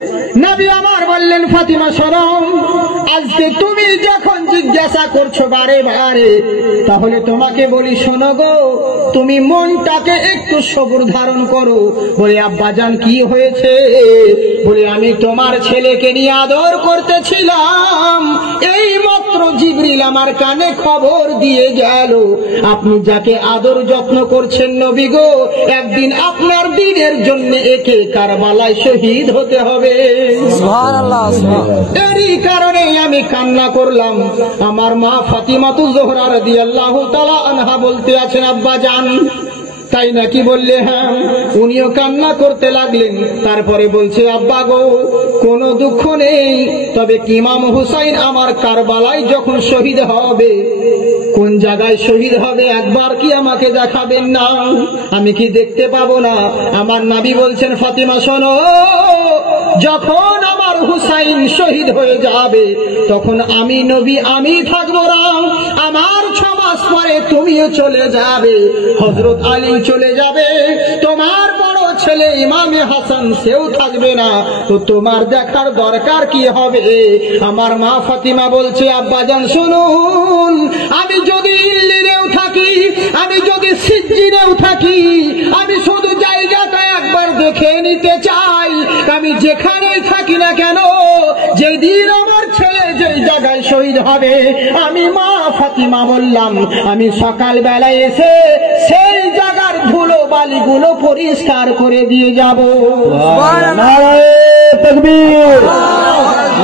নবী আমার বললেন, ফাতিমা শোনো, আজকে তুমি যখন জিজ্ঞাসা করছো বারে বারে, তাহলে তোমাকে বলি শোনো গো, তুমি মনটাকে একটু সবুর ধারণ করো। বলে আব্বাজান কি হয়েছে? বলে আমি তোমার ছেলেকে নিয়ে আদর করতেছিলাম, এই মাত্র জিবরিল আমার কানে খবর দিয়ে গেল, আপনি যাকে আদর যত্ন করছেন নবী গো, একদিন আপনার দ্বীনের জন্য একে কারবালায় শহীদ হতে হবে। এরই কারণে আমি কান্না করলাম। আমার মা ফাতিমাতু জোহরা রাদিয়াল্লাহু তাআলা আনহা বলতে আছেন, আব্বাজান তাই নাকি? বললে হ্যাঁ। উনিও কান্না করতে লাগলেন। তারপরে বলছে, আব্বা গো, কোনো দুঃখ নেই, তবে ইমাম হুসাইন আমার কারবালায় যখন শহীদ হবে, কোন জায়গায় শহীদ হবে একবার কি আমাকে দেখাবেন না? আমি কি দেখতে পাবো না? আমার নবী বলছেন, ফাতিমা শোনো, যখন আমার হুসাইন শহীদ হয়ে যাবে, তখন আমি নবী আমি থাকবো না, আমার 6 মাস পরে তুমিও চলে যাবে, হযরত আলী চলে যাবে, তোমার বড় ছেলে ইমামে হাসান সেও থাকবে না, তো তোমার দেখার দরকার কি হবে? আমার মা ফাতিমা বলছে, আব্বাজান শুনুন, আমি যদি ইল্লিনেও থাকি, আমি যদি সিজ্জিনেও থাকি, আমি শুধু জায়গাটা একবার দেখে নিতে চাই। আমি যেখানেই থাকি না কেন, যেদিন আমার ছেলে যে জায়গায় শহীদ হবে, আমি মা ফাতিমা বললাম, আমি সকাল বেলায় এসে সেই জায়গার ধুলো বালিগুলো পরিষ্কার করে দিয়ে যাব। নারায়ে তাকবীর,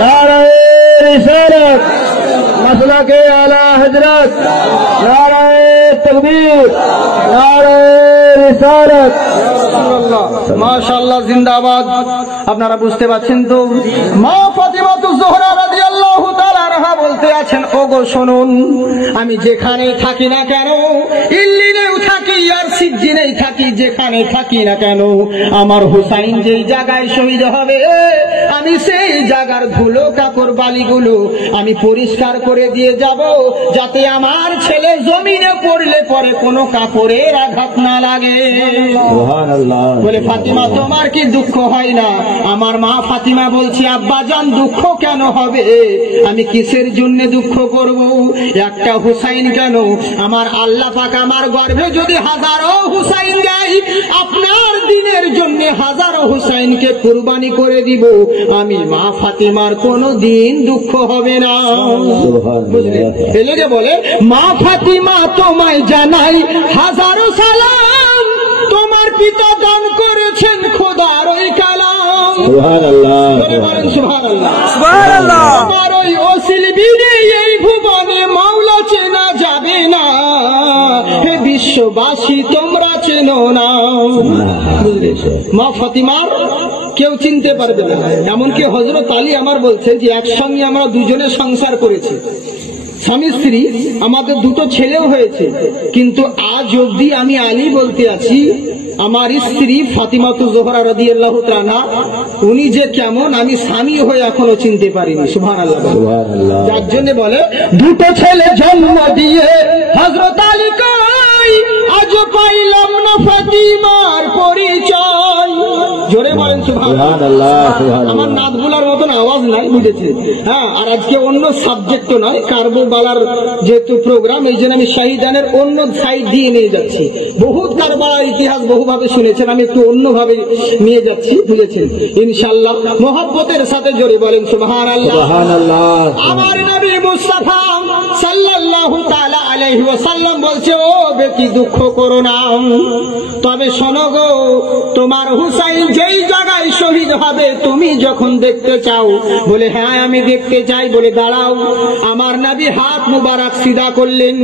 নারায়ে রিসালাত, মাসলাকে আলা হযরত, নারায়ে তাকবীর, নারায়ে রিসালাত। মাশাআল্লাহ, জিন্দাবাদ। আপনারা বুঝতে পারছেন তো? মা ফাতিমাতু জোহরা রাদিয়াল্লাহু তাআলা আনহা বলতে আছেন, ওগো শুনুন, আমি যেখানেই থাকি না কেন, ইল্লিনেও থাকি আর সিজ্জিনেই থাকি, যেখানে থাকি না কেন, আমার হুসাইন যেই জায়গায় শহীদ হবে, আমি সেই জায়গার ধুলো কাপড় বালিগুলো আমি পরিষ্কার করে দিয়ে যাব, যাতে আমার ছেলে জমিনে পড়লে পরে কোনো কাপড়ের আঘাত না লাগে। সুবহানাল্লাহ। বলে, ফাতিমা তোমার কি দুঃখ হয় না? আমার মা ফাতিমা বলছি, আব্বাজান দুঃখ কেন হবে? আমি কিসের জন্য দুঃখ করব? একটা হুসাইন কেন, আমার আল্লাহ পাক আমার গর্ভে যদি হাজারো হুসাইন দেয়, আপনার দ্বীনের জন্য হাজারো হুসাইনকে কুরবানি করে দিব, আমি মা ফাতিমার কোনো দিন দুঃখ হবে না। বুঝলে? বলে, মা ফাতিমা তোমায় জানাই হাজারো সালাম, তোমার পিতা দান করেছেন খোদার ওই কালাম। সুবহানাল্লাহ, সুবহানাল্লাহ, সুবহানাল্লাহ। আমার ওই অসিল বিনে এই ভুবনে মাওলা চেনা যাবে না, হে বিশ্ববাসী তোমরা চেনো না। মা ফাতিমার কেউ চিনতে পারবে না। এমনকি হযরত আলী আমার বলছে যে একসঙ্গে আমরা দুজনে সংসার করেছি, স্বামী স্ত্রী, আমাদের 2টো ছেলেও হয়েছে, কিন্তু আজ অবধি আমি আলী বলতে আছি, আমার স্ত্রী ফাতিমাতু জোহরা রাদিয়াল্লাহু তাআলা উনি যে কেমন আমি স্বামী হয়ে এখনো চিনতে পারিনি। সুবহানাল্লাহ, সুবহানাল্লাহ। যার জন্য বলে, 2টো ছেলে জন্ম দিয়ে হযরত আলী কই আজ পাইলাম না ফাতিমার পরিচয়। জোরে বলেন সুবহানাল্লাহ, সুবহানাল্লাহ। আমার নাতগুলার মতন আওয়াজ নাই, বুঝেছে? হ্যাঁ, আর আজকে অন্য সাবজেক্ট নয়, কারবালার যেহেতু প্রোগ্রাম, এই জন্য আমি শাহিদানের অন্য সাইড দিয়ে নিয়ে যাচ্ছি। বহুত কারবালার ইতিহাস বহুভাবে শুনেছেন, আমি একটু অন্যভাবে নিয়ে যাচ্ছি, বুঝেছেন? ইনশাআল্লাহ মহব্বতের সাথে জোরে বলেন সুবহানাল্লাহ, সুবহানাল্লাহ। আমার নবী মুস্তাফা সাল্লাল্লাহু তাআলা আলাইহি ওয়াসাল্লাম বলছে, ও বেটি দুঃখ করো না, তবে শোনো গো, তোমার হুসাইন যেই জায়গায় শহীদ হবে তুমি যখন দেখতে চাও। বলে, হ্যাঁ আমি দেখতে চাই। বলে, দাঁড়াও। আমার নবী হাত মুবারক সিধা করলেন,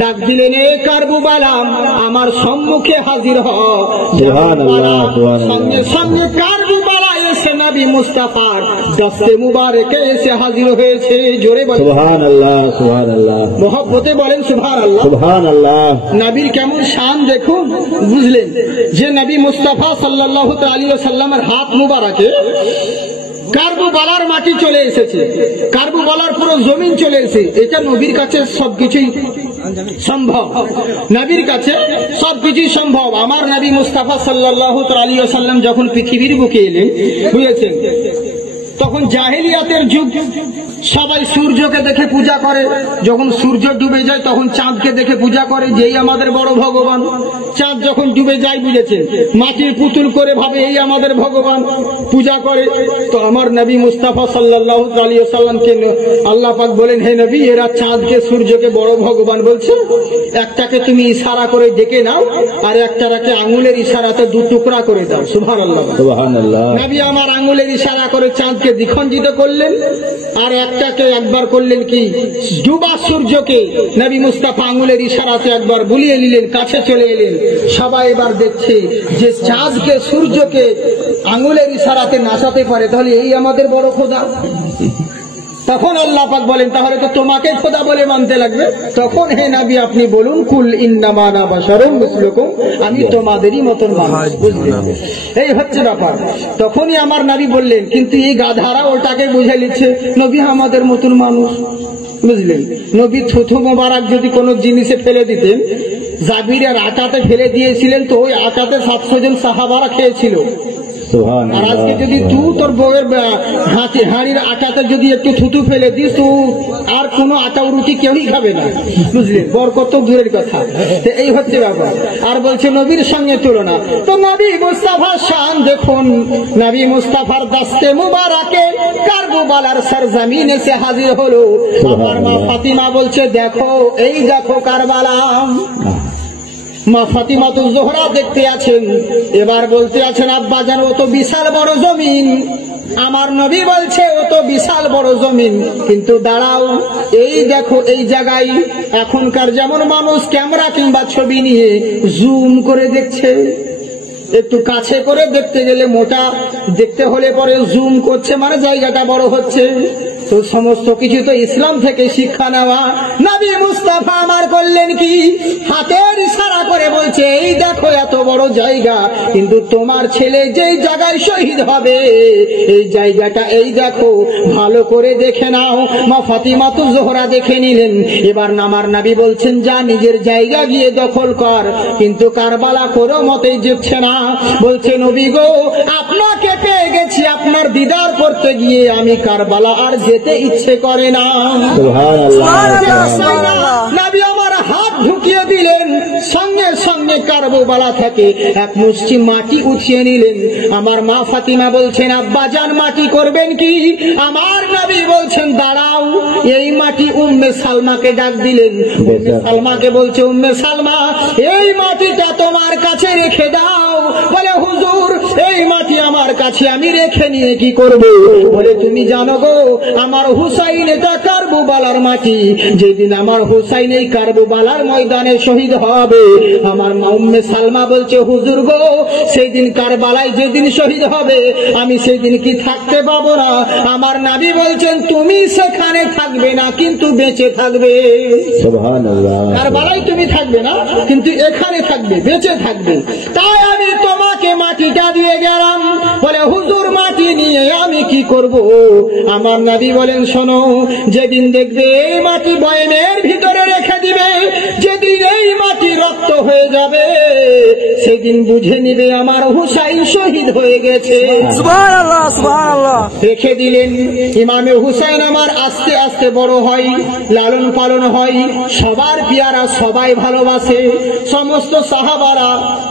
ডাক দিলেন, এ কারবালা আমার সম্মুখে হাজির হ। সুবহানাল্লাহ, সুবহানাল্লাহ। সঙ্গে সঙ্গে কারবালা এসে নবী মুস্তাফার দস্তে মুবারকে এসে হাজির হয়েছে। জোরে বলেন সুবহানাল্লাহ, সুবহানাল্লাহ। মহব্বতে বলেন সুবহানাল্লাহ, সুবহানাল্লাহ। নবীর কেমন শান দেখুন, বুঝলেন? যে নবী মুস্তাফা সাল্লাল্লাহু আলাইহি ওয়াসাল্লামের হাত মুবারকে কারবালার মাটি চলে এসেছে, কারবালার পুরো জমিন চলে এসেছে, এটা নবীর কাছে সবকিছুই সম্ভব, নবীর কাছে সবকিছুই সম্ভব। আমার নবী মুস্তাফা সাল্লাল্লাহু আলাইহি ওয়াসাল্লাম যখন পৃথিবীর বুকে এলেন, বুঝেছেন, তখন জাহেলিয়াতের যুগ, সবাই সূর্যকে দেখে পূজা করে। যখন সূর্য ডুবে যায় তখন চাঁদকে দেখে পূজা করে, যেই আমাদের বড় ভগবান। চাঁদ যখন ডুবে যায়, বুঝেছেন, মাটির পুতুল করে ভাবে এই আমাদের ভগবান, পূজা করে। তো আমার নবী মুস্তাফা সাল্লাল্লাহু আলাইহি ওয়াসাল্লামকে আল্লাহ পাক বলেন, হে নবী, এরা চাঁদকে সূর্যকে বড় ভগবান বলছে, একটাকে তুমি ইশারা করে ডেকে নাও, আর একটাকে আঙুলের ইশারাতে দু টুকরা করে দাও। সুবহানাল্লাহ, সুবহানাল্লাহ। নবী আমার আঙুলের ইশারা করে চাঁদকে দ্বিখণ্ডিত করলেন, আর একটাকে একবার করলেন কি, ডুবা সূর্যকে নবী মুস্তাফা আঙুলের ইশারাতে একবার বুলিয়ে নিলেন, কাছে চলে এলেন। সবাই এবার দেখছে যে চাঁদকে সূর্যকে আঙুলের ইশারাতে নাচাতে পারে, তাহলে এই আমাদের বড় খোদা। তখন আল্লাহ পাক বলেন, তাহলে তো তোমাকে খোদা বলে মানতে লাগবে। তখন হে নবী আপনি বলুন, কুল ইন্নামা আনা বাশারুম মিসলুকুম, আমি তোমাদেরই মতন মানুষ। বুঝলেন, এই হচ্ছে ব্যাপার। তখনই আমার নবী বললেন, কিন্তু এই গাধারা ওটাকে বুঝে নিচ্ছে নবী আমাদের মতন মানুষ। বুঝলেন, নবী থুথু মোবারক যদি কোনো জিনিসে ফেলে দিতেন, জাবিরের আটাতে ফেলে দিয়েছিলেন, তো ওই আটাতে 700 জন সাহাবারা খেয়েছিল। আর আজকে যদি তুই তোর বউয়ের হাঁড়ির আটাতে যদি একটু থুতু ফেলে দিস, তো আর কোনো আটা রুটি কেউই খাবে না। বুঝলেন, বরকত দূরের কথা। এই হচ্ছে ব্যাপার। আর বলছে নবীর সঙ্গে তুলনা, তো নবী মুস্তাফার শান দেখুন। নবী মুস্তাফার দাস্তে মুবারাকে কারবালার সরজমিনে সে হাজির হলো। আমার মা ফাতিমা বলছে, দেখো, এই দেখো কারবালা। মা ফাতিমাতুজ জোহরা দেখতে আছেন, এবার বলতে আছেন, আব্বা জান, ও তো বিশাল বড় জমিন। আমার নবী বলছে, ও তো বিশাল বড় জমিন, কিন্তু দাঁড়াও, এই দেখো, এই জায়গায় এখনকার যেমন মানুষ ক্যামেরা কিংবা ছবি নিয়ে জুম করে দেখছে, একটু কাছে করে দেখতে গেলে মোটা দেখতে হলে পরে জুম করছে, মানে জায়গাটা বড় হচ্ছে। তো সমস্ত কিছু তো ইসলাম থেকে শিক্ষা নেওয়া। নবী মুস্তাফা আমার করলেন কি, হাতের ইশারা করে বলছে, এই দেখো এত বড় জায়গা, কিন্তু তোমার ছেলে যেই জায়গায় শহীদ হবে, এই জায়গাটা এই দেখো, ভালো করে দেখে নাও। মা ফাতিমাতুজ জোহরা দেখে নিলেন। এবার আমার নবী বলছেন, যা নিজের জায়গা গিয়ে দখল কর, কিন্তু কারবালা কোনো মতেই যেচ্ছে না। বলছে, নবী গো, আপনাকে পেয়ে গেছি, আপনার দিদার করতে গিয়ে আমি কারবালা আর যেতে ইচ্ছে করে না। নবী আমার হাত ঢুকিয়ে দিলেন, সঙ্গে সঙ্গে কারবালা থেকে এক মুষ্টি মাটি উঠিয়ে নিলেন। আমার মা ফাতিমা বলছেন, আব্বা জান, মাটি করবেন কি? আমার নবী বলছেন, দাঁড়াও, এই মাটি উম্মে সালমাকে ডাক দিলেন। সালমাকে বলছে, উম্মে সালমা, এই মাটিটা তোমার কাছে রেখে দাও। বলে, হুজুর, এই মাটি আমার কাছে, আমি রেখে নিয়ে কি করব? বলে, তুমি জানো গো, আমার হুসাইন এটা কারবালার মাটি। যেদিন আমার হুসাইন এই কারবালার ময়দানে শহীদ হবে, আমার মা উম্মে সালমা বলছে, হুজুর গো, সেই দিন কারবালায় যেদিন শহীদ হবে, আমি সেই দিন কি থাকতে পাবো না? আমার নবী বলছেন, তুমি সেখানে থাকবে না, কিন্তু বেঁচে থাকবে। সুবহানাল্লাহ। কারবালায় তুমি থাকবে না, কিন্তু এখানে থাকবে, বেঁচে থাকবে। তাই আমি তোমাকে মাটিটা দিয়ে গেলাম। বলে, হুজুর, মাটি নিয়ে আমি কি করব? আমার নবী বলেন, শোনো, যেদিন দেখবে এই মাটি বয়ামের ভিতরে রেখে দিবে, যেদিন এই মাটি রক্ত হয়ে যাবে, সেদিন বুঝে নিবে আমার হুসাইন শহীদ হয়ে গেছে। সুবহানাল্লাহ, সুবহানাল্লাহ। রেখে দিলেন। ইমামে হুসাইন আমার আস্তে আস্তে বড় হয়, লালন পালন হয়, সবার পিয়ারা, সবাই ভালোবাসে। সমস্ত সাহাবারা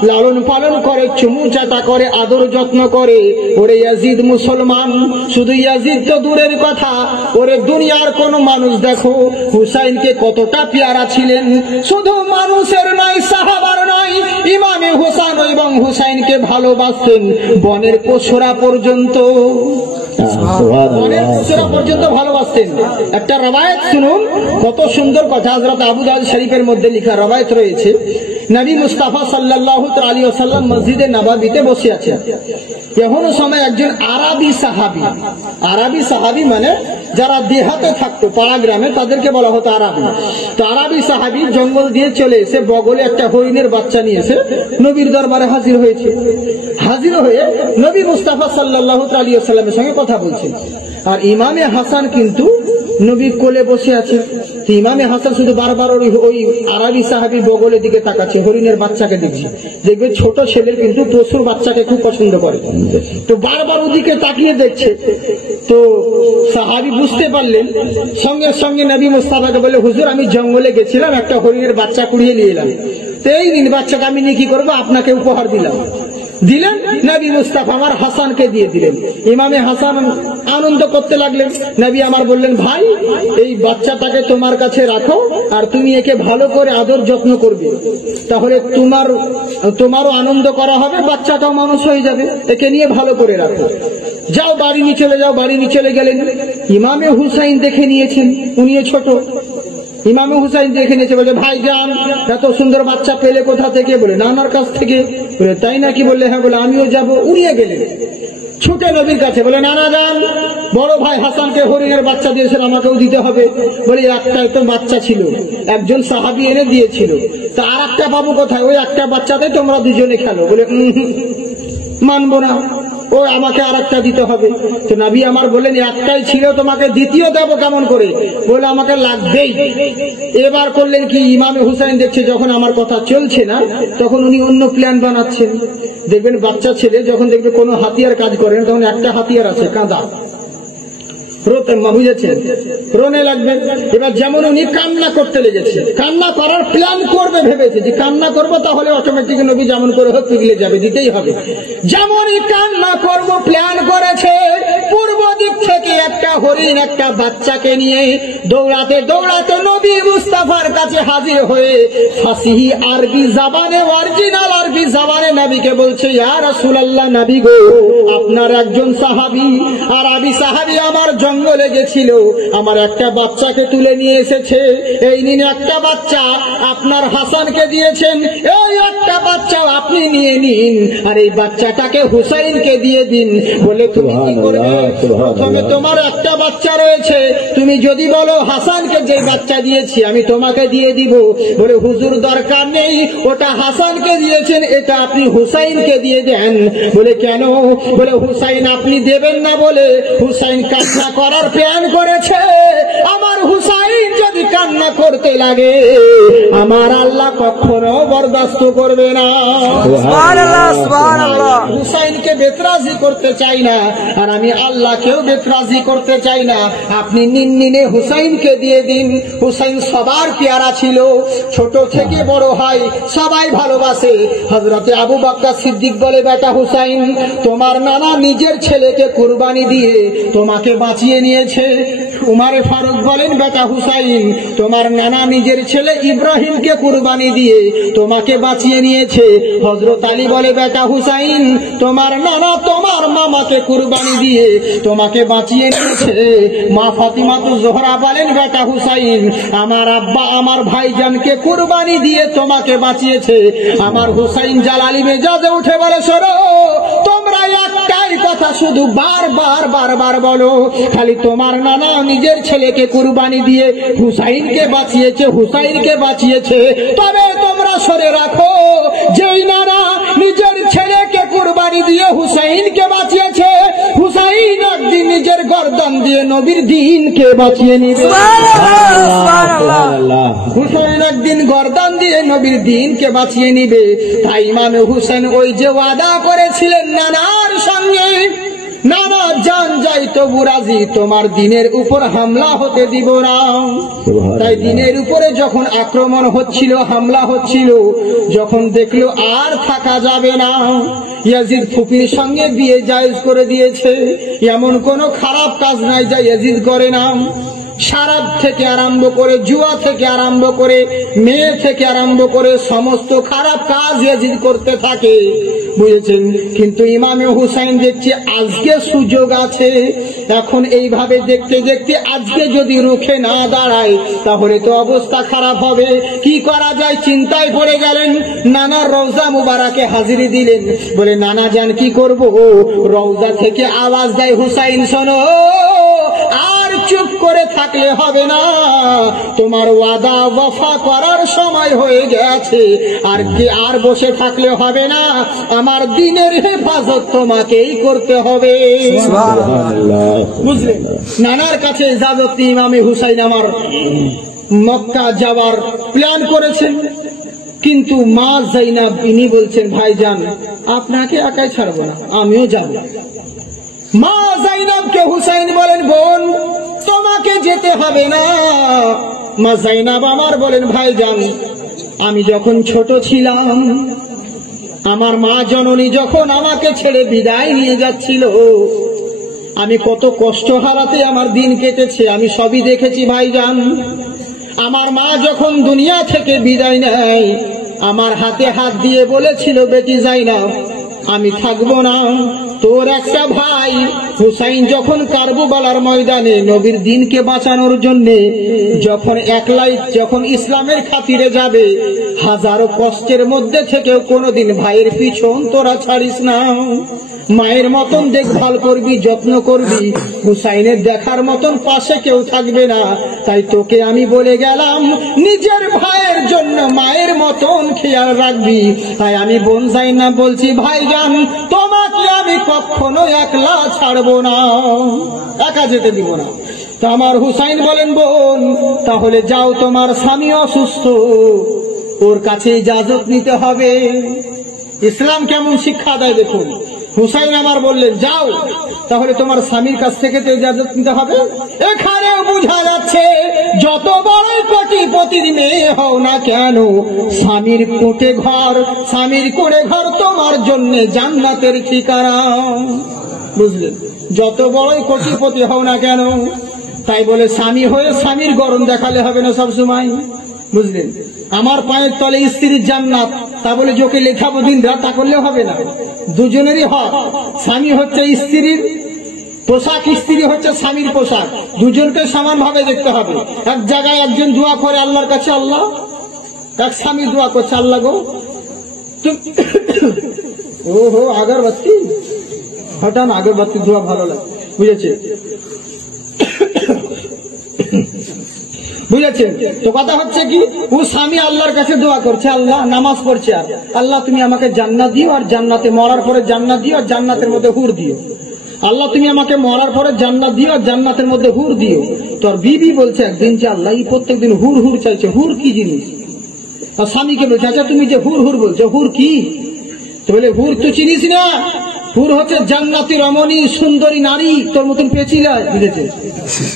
লালন পালন করে, চুমু চাটা করে, আদর যত্ন করে। ওরে ইয়াজিদ মুসলমান, শুধু ইয়াজিদ তো দূরের কথা, ওরে দুনিয়ার কোন মানুষ দেখো হুসাইনকে কতটা পেয়ারা ছিলেন। শুধু মানুষের নয়, সাহাবার নয়, ইমামে হুসাইন এবং হুসাইনকে ভালোবাসতেন বনের পশুরা পর্যন্ত। বনের পশুরা পর্যন্ত ভালোবাসতেন। একটা রবায়ত শুনুন, কত সুন্দর কথা। হযরত আবু দাউদ শরীফের মধ্যে লেখা রবায়ত রয়েছে, নবী মুস্তাফা সাল্লাল্লাহু আলাইহি ওয়াসাল্লাম মসজিদে নববীতে বসে আছেন। এমন সময় একজন আরবি সাহাবী মানে যারা দেহাতে থাকতো, পাড়া গ্রামে, তাদেরকে বলা হতো আরবি। তো আরবি সাহাবী জঙ্গল দিয়ে চলে এসে বগলে একটা হরিণের বাচ্চা নিয়ে এসে নবীর দরবারে হাজির হয়েছে। হাজির হয়ে নবী মুস্তাফা সাল্লাল্লাহু আলাইহি ওয়াসাল্লামের সঙ্গে কথা বলছেন। আর ইমামে হাসান কিন্তু নবী কোলে বসে আছে। তো ইমামে হাসান শুধু বারবার ওই আরবি সাহাবী বগলের দিকে তাকাচ্ছে, হরিণের বাচ্চাকে দেখছে। দেখবে ছোট ছেলের কিন্তু পশুর বাচ্চাকে খুব পছন্দ করে, তো বারবার ওদিকে তাকিয়ে দেখছে। তো সাহাবী বুঝতে পারলেন, সঙ্গে সঙ্গে নবী মুস্তাফাকে বলে, হুজুর আমি জঙ্গলে গেছিলাম, একটা হরিণের বাচ্চা কুড়িয়ে নিয়ে এলাম, তো এই নিন বাচ্চাকে আমি নিয়ে কি করবো, আপনাকে উপহার দিলাম। দিলেন নবী মুস্তাফা আমার হাসানকে দিয়ে দিলেন। ইমামে হাসান আনন্দ করতে লাগলেন। নবী আমার বললেন, ভাই এই বাচ্চাটাকে তোমার কাছে রাখো, আর তুমি একে ভালো করে আদর যত্ন করবে, তাহলে তোমারও আনন্দ করা হবে, বাচ্চাটাও মানুষ হয়ে যাবে, একে নিয়ে ভালো করে রাখো। যাও বাড়ি নিয়ে চলে যাও। বাড়ি নিয়ে চলে গেলেন। ইমামে হুসাইন দেখে নিয়েছেন, উনিও ছোট। ইমামে হুসাইন দেখে নিয়েছে, বলে ভাই যান এত সুন্দর বাচ্চা পেলে কোথা থেকে? বলে নানার কাছ থেকে। বলে তাই নাকি? বললে হ্যাঁ। বলে আমিও যাবো। উনিও গেলেন ছুটে নবীর কাছে, বলে নানা যান, বড় ভাই হাসানকে হরিণের বাচ্চা দিয়েছেন, আমাকেও দিতে হবে। বলে একটাই তো বাচ্চা ছিল, একজন সাহাবী এনে দিয়েছিল, তা আর একটা বাবু কোথায়? ওই একটা বাচ্চাতে তোমরা দুজনে খেলো। বলে মানবো না, ও আমাকে আর একটা দিতে হবে। তো নবী আমার বললেন, একটাই ছিল, তোমাকে দ্বিতীয় দেবো কেমন করে? বলে আমাকে লাগবেই। এবার করলেন কি, ইমামে হুসাইন দেখছে যখন আমার কথা চলছে না, তখন উনি অন্য প্ল্যান বানাচ্ছেন। দেখবেন বাচ্চা ছেলে যখন দেখবে কোনো হাতিয়ার কাজ করে না, তখন একটা হাতিয়ার আছে, কাঁদা, বুঝেছেন, রোনে লাগবে। এবার যেমন উনি কান্না করতে লেগেছে, কান্না করার প্ল্যান করবে ভেবেছে, যে কান্না করবো তাহলে অটোমেটিক নবী যেমন করে হোক পিগলে যাবে, দিতেই হবে। যেমনই কান্না করব প্ল্যান করেছে, পূর্ব দিক থেকে একটা হরিণ একটা বাচ্চাকে নিয়ে দৌড়াতে দৌড়াতে নবী মুস্তাফার কাছে হাজির হয়ে ফাসিহি আরবি জাবানে, অরিজিনাল আরবি জাবানে নবীকে বলছে, ইয়া রাসূলুল্লাহ, নবী গো, আপনার একজন সাহাবী, আরবি সাহাবী আমার জঙ্গলে গেছিল, আমার একটা বাচ্চাকে তুলে নিয়ে এসেছে, এই নিন একটা বাচ্চা, আপনার হাসানকে দিয়েছেন, এই একটা বাচ্চা আপনি নিয়ে নিন, আর এই বাচ্চাটাকে হুসাইনকে দিয়ে দিন। বলে তুমি কি করবে? প্রথমে তোমার একটা বাচ্চা রয়েছে, তুমি যদি বলো হাসানকে যে বাচ্চা দিয়েছি আমি তোমাকে দিয়ে দিব। বলে হুজুর দরকার নেই, ওটা হাসানকে দিয়েছেন, এটা আপনি হুসাইনকে দিয়ে দেন। বলে কেন? বলে হুসাইন আপনি দেবেন না বলে হুসাইন কান্না করার প্ল্যান করেছে, আমার হুসাইন যদি কান্না করতে লাগে আমার আল্লাহ কখনো বরদাস্ত করবে না। সুবহানাল্লাহ, সুবহানাল্লাহ। হুসাইনকে বেতরাজি করতে চাই না, আর আমি আল্লাহকেও বেতরাজি করতে চাই না, আপনি নিন্নিনে হুসাইনকে দিয়ে দিন। হুসাইন সবার পেয়ারা ছিল, ছোট থেকে বড় হয় সবাই ভালোবাসে। হযরতে আবু বকর সিদ্দিক বলে, বেটা হুসাইন, তোমার নানা নিজের ছেলেকে কুরবানি দিয়ে তোমাকে বাঁচিয়ে নিয়েছে। উমারে ফারুক বলেন, বেটা হুসাইন, তোমার নানা নিজের ছেলে ইব্রাহিমকে কুরবানি দিয়ে তোমাকে বাঁচিয়ে নিয়েছে। হযরত আলী বলে, বেটা হুসাইন, তোমার নানা তোমার মামাকে কুরবানি দিয়ে তোমাকে বাঁচিয়ে নিয়েছে। মা ফাতিমা তো জোহরা বলেন, বেটা হুসাইন, আমার আব্বা আমার ভাইজানকে কুরবানি দিয়ে তোমাকে বাঁচিয়েছে। আমার হুসাইন জালালি মেজাজে উঠে বলে, শোনো, তোমরা একটাই কথা শুধু বারবার বারবার বলো, খালি তোমার নানা নিজের ছেলেকে কুরবানি দিয়ে হুসাইনকে বাঁচিয়েছে, হুসাইনকে বাঁচিয়েছে। তবে তোমরা সরে রাখো, যেই নানা নিজের ছেলেকে কুরবানি দিয়ে হুসাইনকে বাঁচিয়েছে, হুসাইন একদিন নিজের গর্দান দিয়ে নবীর দ্বীনকে বাঁচিয়ে নিবে। হুসাইন একদিন গর্দান দিয়ে নবীর দ্বীনকে বাঁচিয়ে নিবে। তাই ইমামে হুসেন ওই যে ওয়াদা করেছিলেন নানার সঙ্গে, নানা জান যাই তবু রাজি, তোমার দিনের উপর হামলা হতে দিব না। তাই দিনের উপরে যখন আক্রমণ হচ্ছিল, হামলা হচ্ছিল, যখন দেখলো আর থাকা যাবে না, ইয়াজিদ ফুপির সঙ্গে বিয়ে জায়েজ করে দিয়েছে। এমন কোন খারাপ কাজ নাই যা ইয়াজিদ করে না। শরাব থেকে আরম্ভ করে, জুয়া থেকে আরম্ভ করে, মেয়ে থেকে আরম্ভ করে সমস্ত খারাপ কাজ ইয়াজিদ করতে থাকে, বুঝেছেন। কিন্তু ইমামে হুসাইন দেখছে আজকে সুযোগ আছে, এখন এইভাবে দেখতে দেখতে আজকে যদি রুখে না দাঁড়ায় তাহলে তো অবস্থা খারাপ হবে। কি করা যায় চিন্তায় পড়ে গেলেন। নানার রওজা মুবারাকে হাজিরি দিলেন। বলে, নানা জান কি করব? রওজা থেকে আওয়াজ দেয়, হুসাইন শোনো, আর চুপ করে থাকলে হবে না, তোমার ওয়াদা ওয়াফা করার সময় হয়ে গেছে। আর বসে থাকলে হবে না, আমার দ্বীনের হেফাজত তোমাকেই করতে হবে। সুবহানাল্লাহ। বুঝলেন? নানার কাছে ইজাজত নিয়ে ইমামে হুসাইন আমার মক্কা যাওয়ার প্ল্যান করেছেন, কিন্তু মা জাইনাব ইনি বলছেন, ভাইজান আপনাকে একাই ছাড়বো না, আমিও যাব। মা জাইনাবকে হুসাইন বলেন, বোন তোমাকে যেতে হবে না। মা জাইনাব আমার বলেন, ভাইজান আমি যখন ছোট ছিলাম, আমার মা জননী যখন আমাকে ছেড়ে বিদায় নিয়ে যাচ্ছিল, আমি কত কষ্ট হারাতে আমার দিন কেটেছে, আমি সবই দেখেছি ভাইজান। আমার মা যখন দুনিয়া থেকে বিদায় নেয়, আমার হাতে হাত দিয়ে বলেছিল, বেটি জাইনাব আমি থাকবো না, তোর একটা ভাই হুসাইন যখন কারবালার ময়দানে নবীর দিনকে বাঁচানোর জন্য যখন ইসলামের খাতিরে যাবে, হাজারো কষ্টের মধ্যে থেকেও কোনোদিন ভাইয়ের পিছন তোরা ছাড়িস না, মায়ের মতন দেখভাল করবি, যত্ন করবি, হুসাইনের দেখার মতন পাশে কেউ থাকবে না। তাই তোকে আমি বলে গেলাম, নিজের ভাইয়ের জন্য মায়ের মতন খেয়াল রাখবি। তাই আমি বোন জাইনাব বলছি, ভাইজান তোমাকে আমি কখনো একলা ছাড়বো না, একা যেতে দিব না। তো আমার হুসাইন বলেন, বোন তাহলে যাও, তোমার স্বামী অসুস্থ, ওর কাছে ইজাজত নিতে হবে। ইসলাম কেমন শিক্ষা দেয় দেখুন। হুসাইন আমার বললেন, যাও, তাহলে তোমার স্বামীর কাছ থেকে তো ইজাজত নিতে হবে। এখানেও বোঝা যাচ্ছে, যত বড় কোটিপতির মেয়ে হও না কেন, স্বামীর কোটে ঘর, স্বামীর কোণে ঘর তোমার জন্য জান্নাতের ঠিকানা। বুঝলেন? যত বড়ই কোটিপতি হও না কেন, তাই বলে স্বামী হয়ে স্বামীর গরম দেখালে হবে না সব সময়। বুঝলেন? আমার পায়ের তলে স্ত্রীর জান্নাত, তা বলে যোকে লেখাবো দিন রাত, তা করলেও হবে না। দুজনেরই হক। স্বামী হচ্ছে স্ত্রীর পোশাক, স্ত্রী হচ্ছে স্বামীর পোশাক, দুজনকে সমান ভাবে দেখতে হবে। এক জায়গায় একজন দোয়া করে আল্লাহর কাছে, আল্লাহ, এক স্বামী দোয়া করছে, আল্লাহ গো ওহো আগরবাতি হঠাৎ, আগরবাতি ধোয়া ভালো লাগে, বুঝেছে? বুঝেছেন তো? কথা হচ্ছে কি, ও স্বামী আল্লাহর কাছে দোয়া করছে, আল্লাহ নামাজ পড়ছে, আর আল্লাহ তুমি আমাকে জান্নাত দিও, আর জান্নাতে মরার পরে জান্নাত দিও, আর জান্নাতের মধ্যে হুর দিও। আল্লাহ তুমি আমাকে মরার পরে জান্নাত দিও, আর জান্নাতের মধ্যে হুর দিও। তোর বিবি বলছে একদিন যে আল্লাহ এই প্রত্যেকদিন হুর হুর চাইছে, হুর কি জিনিস? আর স্বামীকে বলছে, আচ্ছা তুমি যে হুর হুর বলছো, হুর কি? তো বলে, হুর তো চিনিস না, হুর হচ্ছে জান্নাতি রমণী সুন্দরী নারী, তোর মতন পেঁচিলা। বুঝেছে?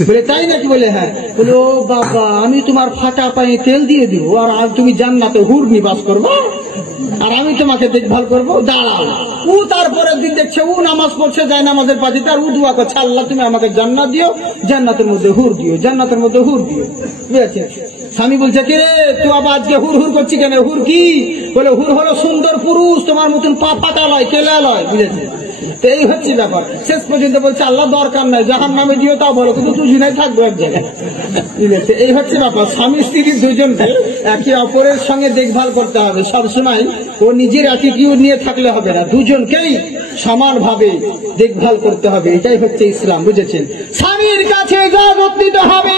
বলে তাই নাকি? বলে হ্যাঁ। বলে ও বাবা, আমি তোমার ফাটা পায়ে তেল দিয়ে দিব, আর তুমি জান্নাতে হুর নিবাস করবো, আর আমি তোমাকে দেখভাল করবো। দাঁড়াও, ও তারপরের দিন দেখছে ও নামাজ পড়ছে, যায় নামাজের পাশে, তার ও দোয়া করছে, আল্লাহ তুমি আমাকে জান্নাত দিও, জান্নাতের মধ্যে হুর দিও, জান্নাতের মধ্যে হুর দিও। বুঝেছে? স্বামী বলছে, কে রে তুই আবার আজকে হুর হুর করছি কেন? হুর কি? বলে হুর হলো সুন্দর পুরুষ, তোমার মতন পা ফাটা লয়, কেলা লয়। বুঝেছে? তো এই হচ্ছে ব্যাপার। শেষ পর্যন্ত বলছে, আল্লাহ দরকার নাই, জাহান নামে দিও তাও বলো, কিন্তু দুজনেই থাকবো এক জায়গায়। বুঝেছে? এই হচ্ছে ব্যাপার। স্বামী স্ত্রী দুজনকে একে অপরের সঙ্গে দেখভাল করতে হবে সবসময়। ও নিজের অ্যাটিটিউড নিয়ে থাকলে হবে না, দুজনকেই সমানভাবে দেখভাল করতে হবে। এটাই হচ্ছে ইসলাম। বুঝেছেন? স্বামীর কাছে ইজাজত দিতে হবে।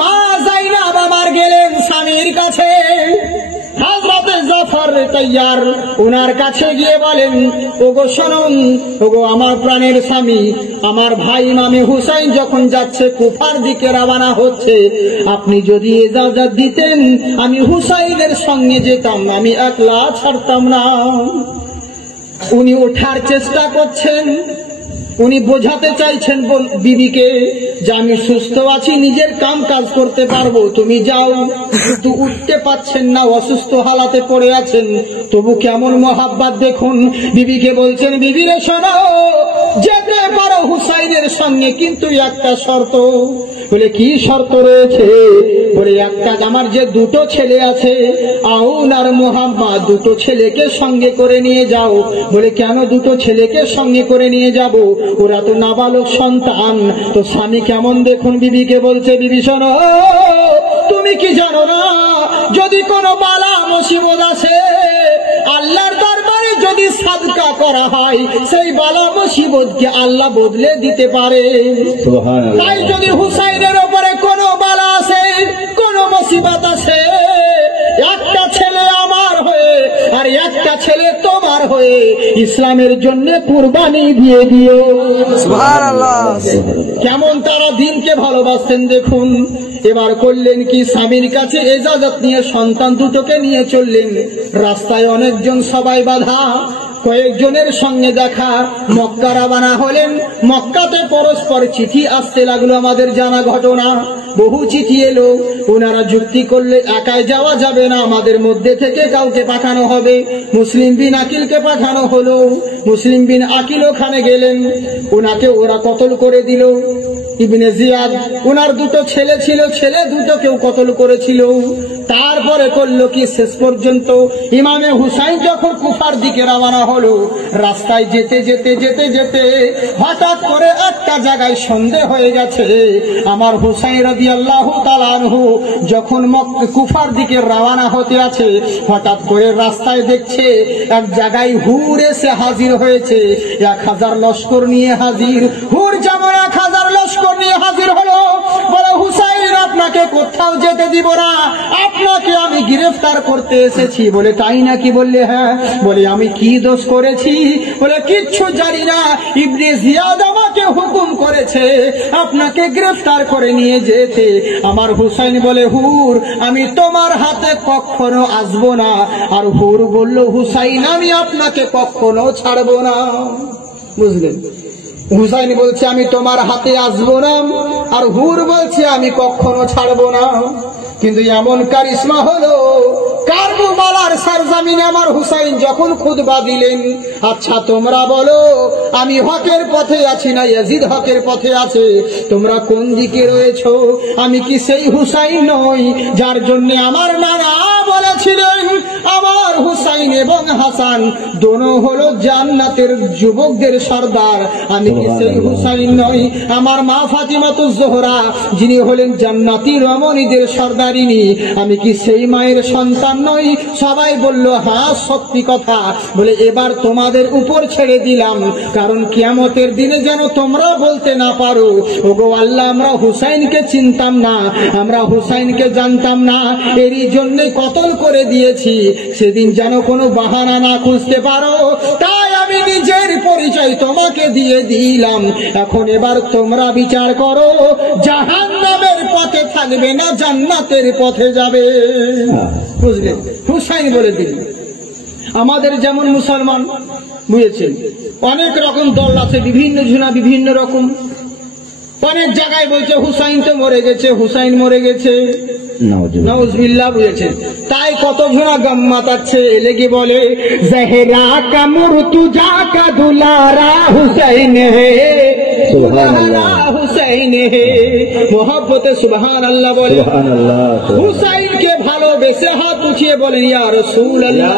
মা জাইনাব আমার গেলেন স্বামীর কাছে, হযরত জাফর তাইয়ার ওনার কাছে গিয়ে বলেন, ওগো শুনুন, ওগো আমার প্রাণের স্বামী, আমার ভাই ইমামে হুসাইন যখন যাচ্ছে কুফার দিকে রওনা হচ্ছে, আপনি যদি ইজাজত দিতেন আমি হুসাইনের সঙ্গে যেতাম, আমি একলা ছাড়তাম না। উনি ওঠার চেষ্টা করছেন, উনি বোঝাতে চাইছেন বিবিকে যে আমি সুস্থ আছি, নিজের কাম কাজ করতে পারবো, তুমি যাও। কিন্তু উঠতে পারছেন না, অসুস্থ হালাতে পড়ে আছেন। তবু কেমন মহাব্বত দেখুন। বিবিকে বলছেন, বিবি রে শোনো, যেতে পারো হুসাইনের সঙ্গে, কিন্তু একটা শর্ত। বলে কি শর্ত রয়েছে? বলে একটা, আমার যে দুটো ছেলে আছে আউন আর মুহাম্মদ, দুটো ছেলেকে সঙ্গে করে নিয়ে যাও। বলে কেন দুটো ছেলেকে সঙ্গে করে নিয়ে যাব? ওরা তো নাবালক সন্তান। তো স্বামী কেমন দেখুন বিবিকে বলছে, বিবি শোনো, তুমি কি জানো না যদি কোনো বালা মুসিবত আছে আল্লাহর দরবারে যদি সাদকা করা হয় সেই বালা মুসিবতকে আল্লাহ বদলে দিতে পারে। সুবহানাল্লাহ। তাই যদি হুসাইনের উপরে কোনো বালা আছে, কোনো মুসিবত আছে, একটা ছেলে আমার হয়ে আর একটা ছেলে তোমার হয়ে ইসলামের জন্য কুরবানি দিয়ে দিও। সুবহানাল্লাহ। কেমন তারা দিনকে ভালোবাসতেন দেখুন। এবার করলেন কি, স্বামীর কাছে এজাজত নিয়ে সন্তান দুটোকে নিয়ে চললেন। রাস্তায় অনেকজন, সবাই বাধা, কয়েকজনের সঙ্গে দেখা, মক্কা রওনা হলেন। মক্কাতে পরস্পর চিঠি আসতে লাগলো, আমাদের জানা ঘটনা। বহু চিঠি এলো, ওনারা যুক্তি করলে একাই যাওয়া যাবে না, আমাদের মধ্যে থেকে কাউকে পাঠানো হবে। মুসলিম বিন আকিলকে পাঠানো হলো। মুসলিম বিন আকিল ওখানে গেলেন, ওনাকে ওরা কতল করে দিল। ইবনে জিয়াদ, ওনার দুটো ছেলে ছিল, ছেলে দুটোকেও কতল করেছিল। তারপরে করলো কি, শেষ পর্যন্ত ইমামে হুসাইন যখন কুফার দিকে রওনা হলো, রাস্তায় যেতে যেতে যেতে যেতে হঠাৎ করে একটা জায়গায় সন্দেহ হয়ে গেছে। আমার হুসাইন রাদিয়াল্লাহু তাআলা আনহু যখন কুফার দিকে রওনা হতে আছে, হঠাৎ করে রাস্তায় দেখছে এক জায়গায় হুর এসে হাজির হয়েছে। 1000 লস্কর নিয়ে হাজির। হুর যেমন 1000 লস্কর নিয়ে হাজির হলো, বলে হুসাইন আপনাকে কোথাও যেতে দিব না, আপনাকে আমি গ্রেফতার করতে এসেছি। বলে তাই নাকি? বললে হ্যাঁ। বলে আমি কি দোষ করেছি? বলে কিচ্ছু জানি না, ইবনে জিয়াদ আমাকে হুকুম করেছে আপনাকে গ্রেফতার করে নিয়ে যেতে। আমার হুসাইন বলে, হুর আমি তোমার হাতে কখনো আসবো না। আর হুর বলল, হুসাইন আমি আপনাকে কখনো ছাড়বো না। বুঝলেন? হুসাইন বলছে আমি তোমার হাতে আসবো না, আর হুর বলছে আমি কখনো ছাড়বো না। কিন্তু এমন কারিশমা হলো, কারবালার সরজমিনে আমার হুসাইন যখন খুতবা দিলেন, আচ্ছা তোমরা বলো আমি হকের পথে আছি না ইয়াজিদ হকের পথে আছে? তোমরা কোন দিকে রয়েছো? আমি কি সেই হুসাইন নই যার জন্য আমার নানা বলেছিলেন আমার হুসাইন এবং হাসান দোনো হলো জান্নাতের যুবকদের সর্দার? আমি কি সেই হুসাইন নই? আমার মা ফাতিমাতুজ জোহরা যিনি হলেন জান্নাতি রমণীদের সর্দারিনী, আমি কি সেই মায়ের সন্তান নই? সবাই বলল হ্যাঁ সত্যি কথা। বলে এবার তোমাদের উপর ছেড়ে দিলাম, কারণ কিয়ামতের দিনে যেন তোমরা বলতে না পারো ওগো আল্লাহ আমরা হুসাইনকে চিনতাম না, আমরা হুসাইনকে জানতাম না, এরই জন্য কতল করে দিয়েছি। সেদিন যেন কোনো বাহানা না খুঁজতে পারো, তাই আমি নিজের পরিচয় তোমাকে দিয়ে দিলাম। এখন এবার তোমরা বিচার করো, জাহান্নামের পথে থাকবে না জান্নাতের পথে যাবে। বুঝলেন? হুসাইন বলে দিল। আমাদের যেমন মুসলমান, বুঝেছেন, অনেক রকম দল আছে, বিভিন্ন জনা বিভিন্ন রকম, অনেক জায়গায় বলছে হুসাইন তো মরে গেছে, হুসাইন মরে গেছে, নাউজুবিল্লাহ। বুঝেছেন? তাই কত জনা গম মাতাচ্ছে, এলেগে বলে জহরা কা মুর্তুজা কা দুলারা হুসাইন হে, সুবহানাল্লাহ হুসাইন হে। মোহব্বতে সুবহানাল্লাহ বলে। হুসাইনকে ভালোবেসে হাত উঠিয়ে বলেন ইয়া রাসূলুল্লাহ,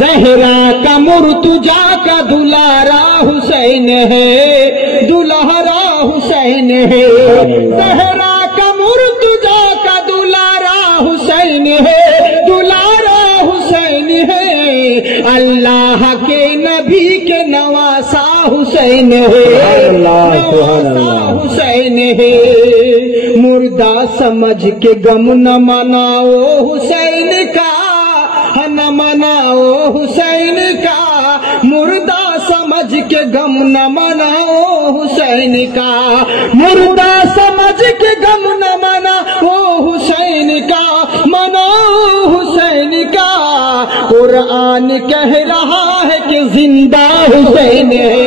জহরা কা মুর্তুজা কা দুলারা হুসাইন হে, দুলহরা হুসাইন হে, জহরা কা মুর্তুজা का दुलारा हुसैन है, दुलारा हुसैन है, अल्लाह के नबी के नवासा हुसैन है, नवासा हुसैन है। मुर्दा समझ के गम न मनाओ हुसैन का, न मनाओ हुसैन का, मुर्दा समझ के गम न मनाओ हुसैन का, मुर्दा समझ के गम न मनाओ हुसैन का, मनाओ हुसैन का। कुरान कह रहा है कि जिंदा हुसैन है,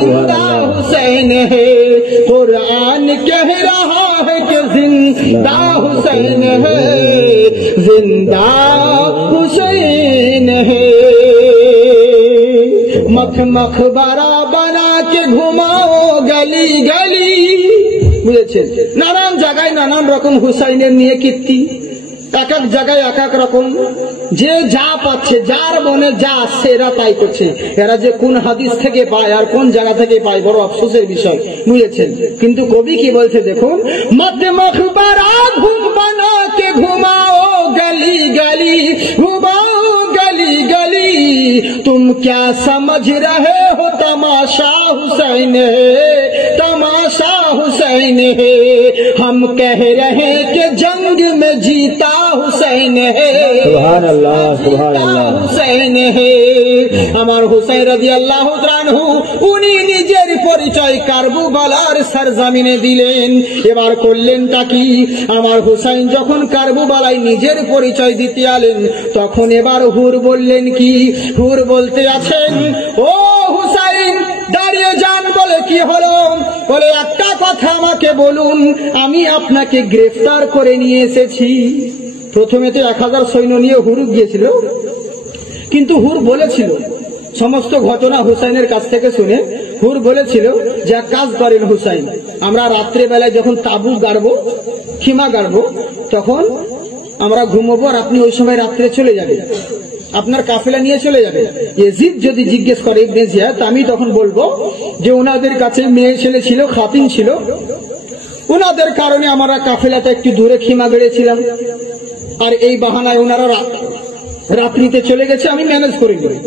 जिंदा हुसैन है। कुरान कह रहा है कि जिंदा हुसैन है, जिंदा हुसैन है। मख मखबरा बना के घुमाओ गली गली। বুঝেছেন? নানান জায়গায় নানান রকম হুসাইনের নিয়ে কীর্তি, এক এক জায়গায় এক এক রকম, যে যা পাচ্ছে, যার মনে যা আসছে এরা তাই করছে। এরা যে কোন হাদিস থেকে পায় আর কোন জায়গা থেকে পায় বড় আফসোসের বিষয়। বুঝেছেন? কিন্তু কবি কি বলছে দেখুন, মত মখবরা ঘুম বানা কে ঘুমাও গলি গলি, ঘুমাও গলি গলি, तुम क्या समझ रहे हो तमाशा हुसैन है, तमाशा हुसैन है। हम कह रहे कि जंग में जीता हुसैन है, सुभान अल्लाह, सुभान अल्लाह। হুসাইন হে। আমার হুসাইন রাদিয়াল্লাহু তাআলা আনহু উনি নিজের পরিচয় কারবালার সরজমিনে দিলেন। এবার করলেনটা কি, আমার হুসাইন যখন কারবালায় নিজের পরিচয় দিতে আলেন তখন এবার হুর বললেন কি, হুর বলতে আছেন ও হুসাইন দাঁড়িয়ে যান। বলে কি হলো, বলে একটা কথা আমাকে বলুন, আমি আপনাকে গ্রেফতার করে নিয়ে এসেছি। প্রথমে তো 1000 সৈন্য নিয়ে হুর গিয়েছিল, কিন্তু হুর বলেছিল সমস্ত ঘটনা হুসাইনের কাছ থেকে শুনে হুর বলেছিল যে এক কাজ করেন হুসাইন, আমরা রাত্রে বেলায় যখন তাবু গাড়বো, খিমা গাড়বো, তখন আমরা ঘুমোবো আর আপনি ওই সময় রাত্রে চলে যাবেন, আপনার কাফেলা নিয়ে চলে যাবে। ইয়াজিদ যদি জিজ্ঞেস করে ইবনে জিয়াদ, আমি তখন বলবো যে ওনাদের কাছে মেয়ে ছেলে ছিল, খাতিন ছিল, ওনাদের কারণে আমরা কাফেলাটা একটু দূরে খিমা গেড়েছিলাম, আর এই বাহানায় ওনারা রাত্রিতে চলে গেছে, আমি ম্যানেজ করে নিই।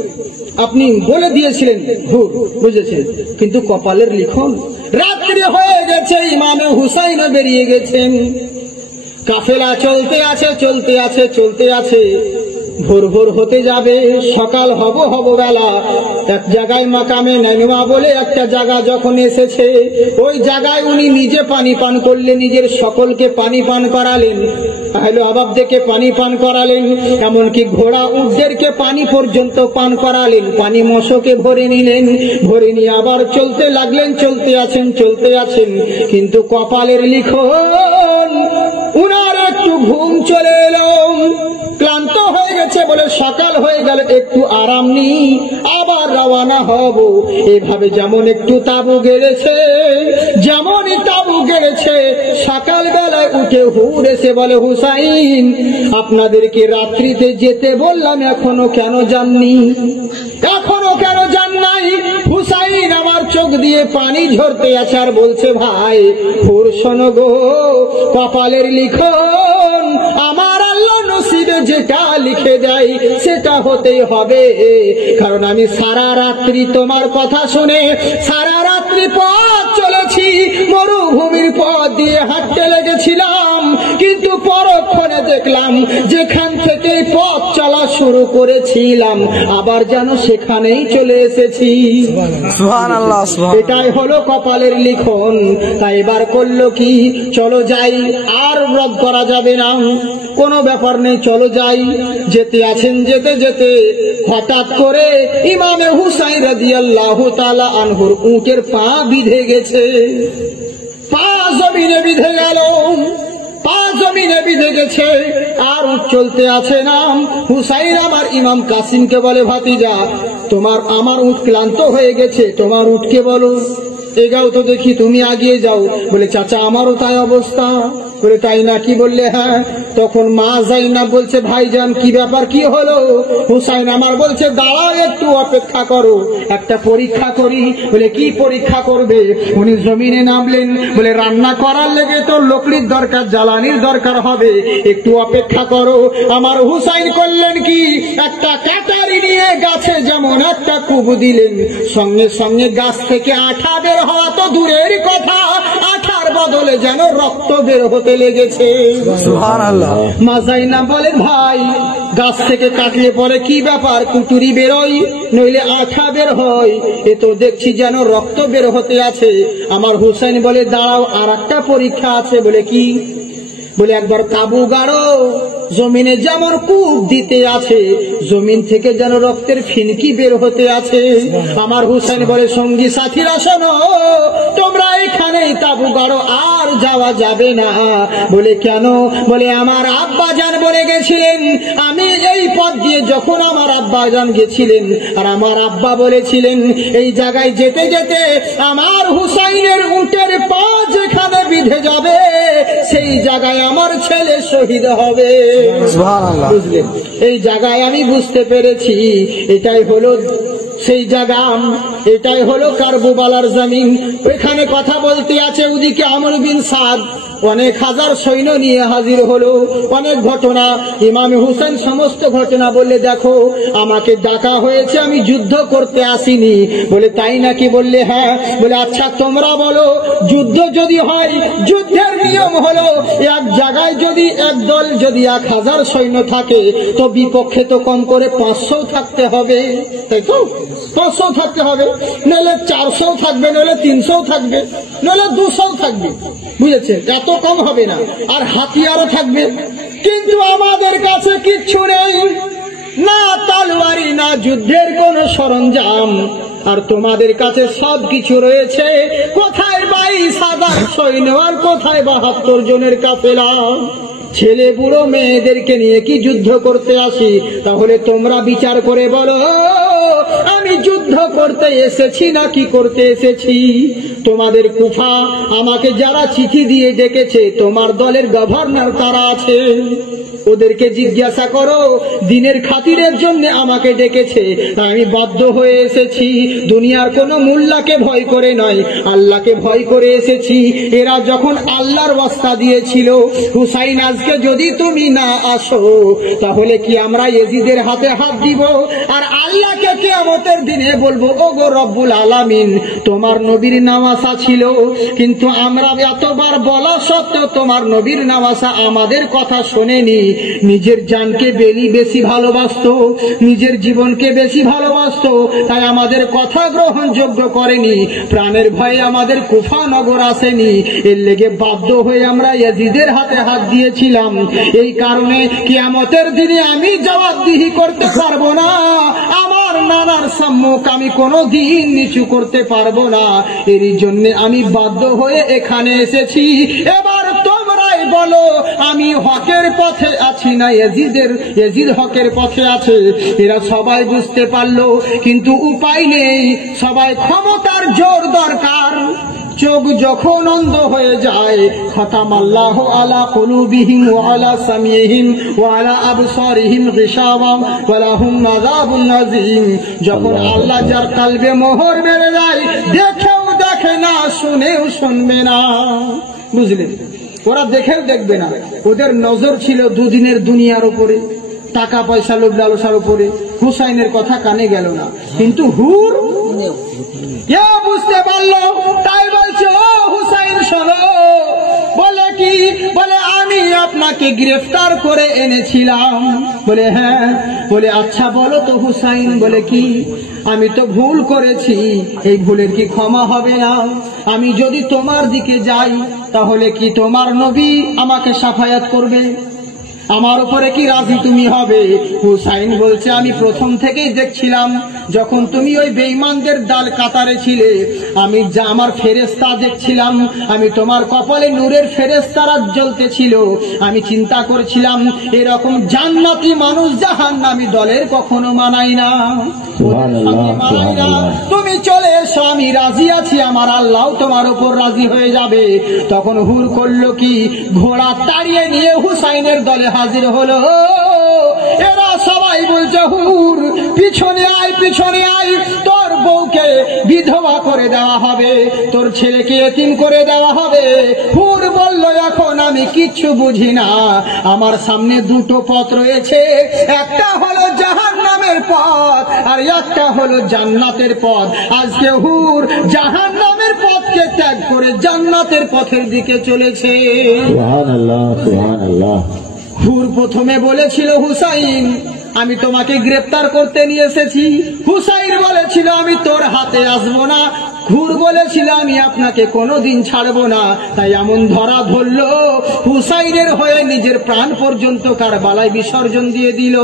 আপনি বলে দিয়েছিলেন হুর, বুঝেছেন, কিন্তু কপালের লিখন রাত্রি হয়ে গেছে, ইমামে হুসাইন বেরিয়ে গেছেন। কাফেলা চলতে আছে চলতে আছে চলতে আছে, ভোর ভোর হতে যাবে, সকাল হব বেলা। এক জায়গায় মাকামে নাইনুয়া বলে একটা জায়গা যখন এসেছে, ওই জায়গায় উনি নিজে পানি পান করলেন, নিজের সকলকে পানি পান করালেন, আহলে আবাবদেরকে পানি পান করালেন, এমনকি ঘোড়া উটদেরকে পানি পর্যন্ত পান করালেন, পানি মশকে ভরে নিলেন, ভরে নিয়ে আবার চলতে লাগলেন, চলতে আছেন, কিন্তু কপালের লিখন উনার একটু ঘুম চলে এলো, ক্লান্ত হয়ে গেছে বলে সকাল হয়ে গেল, একটু আরাম নিই, আবার রওনা হব। এভাবে যেমন একটু তাবু গেড়েছে, যেমনই তাবু গেড়েছে, সকাল বেলায় উঠে হুর এসে বলে হুসাইন আপনাদেরকে রাত্রিতে যেতে বললাম, এখনো কেন যাননি, এখনো কেন যান নাই? হুসাইন আমার চোখ দিয়ে পানি ঝরতে আছে আর বলছে ভাই হুর শোনো গো, কপালের লিখন আমার আল্লাহ নসিবে যেটা লিখে দেয় সেটা হতেই হবে, কারণ আমি সারা রাত্রি তোমার কথা শুনে সারা রাত্রি পথ চলেছি, মরুভূমির পথ দিয়ে হাঁটতে লেগেছিলাম, কিন্তু পরক্ষণে দেখলাম যেখান থেকে পথ চলা শুরু করেছিলাম আবার যেন সেখানেই চলে এসেছি। সুবহানাল্লাহ, সুবহানাল্লাহ। এটাই হলো কপালের লিখন। তাই এবার করলো কি, চলো যাই, আর রদ করা যাবে না, কোনো ব্যাপার নেই, চলো যাই। যেতে আছেন, যেতে যেতে হঠাৎ করে ইমামে হুসাইন রাদিয়াল্লাহু তাআলা আনহুর উটের পা বিঁধে গেছে, পা জমিনে বিঁধে গেল, পা জমিনে বিঁধে গেছে, আর উট চলতে আছে না। হুসাইন আমার ইমাম কাসিমকে বলে ভাতিজা তোমার আমার উট ক্লান্ত হয়ে গেছে, তোমার উটকে বলো এগাও তো দেখি, তুমি আগিয়ে যাও। বলে চাচা আমারও তাই অবস্থা। বলে তাই নাকি? বললে হ্যাঁ। তখন মা যাইনা বলছে ভাইজান কি ব্যাপার, কি হলো? হুসাইন আমার বলছে দাঁড়াও একটু অপেক্ষা করো, একটা পরীক্ষা করি। বলে কি পরীক্ষা করবে? উনি জমিনে নামলেন, বলে রান্না করার লেগে তো লকড়ির দরকার, জ্বালানির দরকার হবে, একটু অপেক্ষা করো। আমার হুসাইন করলেন কি, একটা কাটারি নিয়ে গাছে যেমন একটা কুব দিলেন, সঙ্গে সঙ্গে গাছ থেকে আঠা বের হওয়া তো দূরের কথা, আঠার বদলে যেন রক্ত বের হতে লেগেছে। সুবহানাল্লাহ। মা যাইনাব বলেন ভাই গাছ থেকে কাটলে পরে কি ব্যাপার, কুটুরি বেরোয় নইলে আঠা বের হয়, এ তো দেখছি যেন রক্ত বের হতে আছে। আমার হুসাইন বলে দাঁড়াও আর একটা পরীক্ষা আছে। বলে কি? বলে একবার তাবু গাড়ো, জমিনে যেমন কূপ দিতে আছে, জমিন থেকে যেন রক্তের ফিনকি বের হতে আছে। আমার হুসাইন বলে সঙ্গী সাথীরা শোনো, তোমরা এখানেই তাবু গাড়ো, আর যাওয়া যাবে না। বলে কেন? বলে আমার আব্বা জান বলে গেছিলেন, আমি এই পথ দিয়ে যখন আমার আব্বা জান গেছিলেন, আর আমার আব্বা বলেছিলেন এই জায়গায় যেতে যেতে আমার হুসাইনের উটের পা যেখানে বিঁধে যাবে সেই জায়গায় আমার ছেলে শহীদ হবে। বুঝলেন? এই জায়গায় আমি বুঝতে পেরেছি এটাই হলো সেই জায়গা। এটাই হলো কারবালার জমিন। ওইখানে কথা বলতে আছে, ওদিকে আমর বিন সাদ অনেক হাজার সৈন্য নিয়ে হাজির হলো। অনেক ঘটনা ইমাম হুসেন সমস্ত ঘটনা বললে, দেখো আমাকে ডাকা হয়েছে, আমি যুদ্ধ করতে আসিনি। বলে তাই নাকি? বললে হ্যাঁ। বলে আচ্ছা তোমরা বলো, যুদ্ধ যদি হয়, যুদ্ধের নিয়ম হলো এক জায়গায় যদি এক দল যদি 1000 সৈন্য থাকে, তো বিপক্ষে তো কম করে 500 থাকতে হবে, তাই তো? 500 থাকতে হবে, নইলে 400 থাকবে, নইলে 300 থাকবে, নইলে 200 থাকবে, বুঝেছে? এত কম হবে না। আর হাতিয়ারও থাকবে। কিন্তু আমাদের কাছে কিচ্ছু নেই, না তলোয়ারি, না যুদ্ধের কোন সরঞ্জাম। আর তোমাদের কাছে সবকিছু রয়েছে। কোথায় 22,000 সৈন্য, আর কোথায় 72 জনের কাফেলা? ছেলে বুড়ো মেয়েদেরকে নিয়ে কি যুদ্ধ করতে আসি? তাহলে তোমরা বিচার করে বলো, আমি যুদ্ধ করতে এসেছি না কি করতে এসেছি? তোমাদের কুফা আমাকে যারা চিঠি দিয়ে ডেকেছে, তোমার দলের গভর্নর তারা আছে, ওদেরকে জিজ্ঞাসা করো, দিনের খাতিরের জন্য আমাকে ডেকেছে, তাই আমি বাধ্য হয়ে এসেছি। দুনিয়ার কোনো মোল্লাকে ভয় করে নয়, আল্লাহকে ভয় করে এসেছি। এরা যখন আল্লাহর ওয়াস্তা দিয়েছিল, হুসাইন আজকে যদি তুমি না আসো, তাহলে কি আমরা ইয়েজিদের হাতে হাত দিব? আর আল্লাহকে কিয়ামতের দিনে বলবো, ওগো রব্বুল আলামিন, তোমার নবীর নামাজা ছিল, কিন্তু আমরা এতবার বলা সত্ত্বেও তোমার নবীর নামাজা আমাদের কথা শোনেনি। নিজের জানকে বেশি ভালোবাসতো, নিজের জীবনকে বেশি ভালোবাসতো, তাই আমাদের কথা গ্রহণযোগ্য করেনি। প্রাণের ভয়ে আমাদের কুফা নগর আসেনি। এর লেগে বাধ্য হয়ে আমরা ইয়াজিদের হাতে হাত দিয়েছিলাম। এই কারণে কিয়ামতের দিনে আমি জবাবদিহি করতে পারবো না। আমার নানার সম্মুখ আমি কোনো দিন নিচু করতে পারবো না। এরই জন্য আমি বাধ্য হয়ে এখানে এসেছি। এবার তোমরাই বলো, আমি হকের পথে আছি না ইয়াজিদ হকের পথে আছে? এরা সবাই বুঝতে পারলো, কিন্তু উপায় নেই। সবাই ক্ষমতার জোর দরকার। চোখ যখন অন্ধ হয়ে যায়, খতামাল্লাহু আলা কুলুবিহিম ওয়া আলা সামিহিম ওয়া আলা আবসারিহিম গিশাওয়া ওয়া লাহুম আযাবুন আযীম। যখন আল্লাহ যার কলবে মোহর মেরে যায়, দেখেও দেখে না, শুনেও শুনবে না, বুঝলেন? ওরা দেখেও দেখবে না। ওদের নজর ছিল দুদিনের দুনিয়ার উপরে, টাকা পয়সা লোভ লালসার উপরে। হুসাইনের কথা কানে গেল না, কিন্তু হুর বুঝতে পারলো। তাই বলছে, ও হুসাইন শোনো। বলে কি? বলে আমি আপনাকে গ্রেফতার করে এনেছিলাম। বলে হ্যাঁ। বলে আচ্ছা বলো তো হুসাইন। বলে কি? আমি তো ভুল করেছি, এই ভুলের কি ক্ষমা হবে না? আমি যদি তোমার দিকে যাই, তাহলে কি তোমার নবী আমাকে সাফায়াত করবে? আমার উপরে কি রাজি তুমি হবে? হুসাইন বলছে, আমি প্রথম থেকেই দেখছিলাম, যখন তুমি ওই বেঈমানদের দল কাতারে ছিলে, আমি যা আমার ফেরেশতা দেখছিলাম, আমি তোমার কপালে নূরের ফেরেশতারা জ্বলতেছিল। আমি চিন্তা করছিলাম, এরকম জান্নাতি মানুষ জাহান্নামী দলের কখনো মানাই না। তুমি চলে এসো, আমি রাজি আছি, আমার আল্লাহ তোমার উপর রাজি হয়ে যাবে। তখন হুর করলো কি? ঘোড়া তাড়িয়ে নিয়ে হুসাইনের দলে হাজির হলো। এরা সবাই বলছে, হুর পিছনে আয়, পিছনে আয়, তোর বউকে বিধবা করে দেওয়া হবে, তোর ছেলেকে এতিম করে দেওয়া হবে। হুর বলল, এখন আমি কিচ্ছু বুঝি না, আমার সামনে দুটো পথ রয়েছে, একটা হলো জাহান্নামের পথ আর একটা হলো জান্নাতের পথ। আজকে হুর জাহান্নামের পথকে ত্যাগ করে জান্নাতের পথের দিকে চলেছে। সুবহানাল্লাহ, সুবহানাল্লাহ। হুর প্রথমে বলেছিল, হুসাইন আমি তোমাকে গ্রেফতার করতে নিয়ে এসেছি। হুসাইন বলেছিল, আমি তোর হাতে আসবো না। হুর বলেছিল, আমি আপনাকে কোনোদিন ছাড়বো না। তাই এমন ধরা ধরলো, হুসাইনের হয়ে নিজের প্রাণ পর্যন্ত কারবালায় বিসর্জন দিয়ে দিল।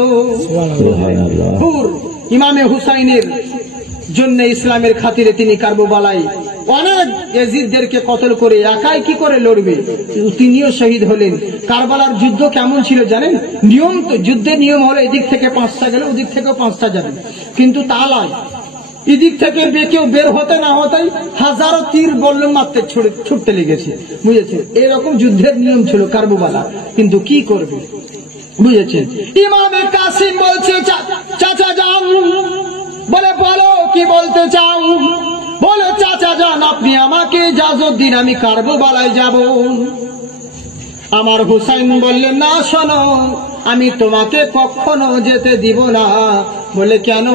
হুর ইমামে হুসাইনের জন্য ইসলামের খাতিরে তিনি কারবালায় অনেক ইয়াজিদদেরকে কতল করে একাই কি করে লড়বে, তিনিও শহীদ হলেন। কারবালার যুদ্ধ কেমন ছিল জানেন? নিয়ম তো, যুদ্ধের নিয়ম হলো এদিক থেকে 5টা গেলে ওদিক থেকেও 5টা যাবে, কিন্তু তা নয়। এদিক থেকে কেউ বের হতে না হতেই হাজারো তীর বল্লম মারতে ছুটতে লেগেছে, বুঝেছে? এরকম যুদ্ধের নিয়ম ছিল কারবালা, কিন্তু কি করবে, বুঝেছে? ইমামে কাসিম বলছে, চাচা যান, বলে বলো কি বলতে চাও? বলে চাচা যান আপনি আমাকে ইজাজত দিন, আমি কারবালায় যাব। আমার হুসাইন বললেন না শোনো, আমি তোমাকে কখনো যেতে দিব না। বলে কেন?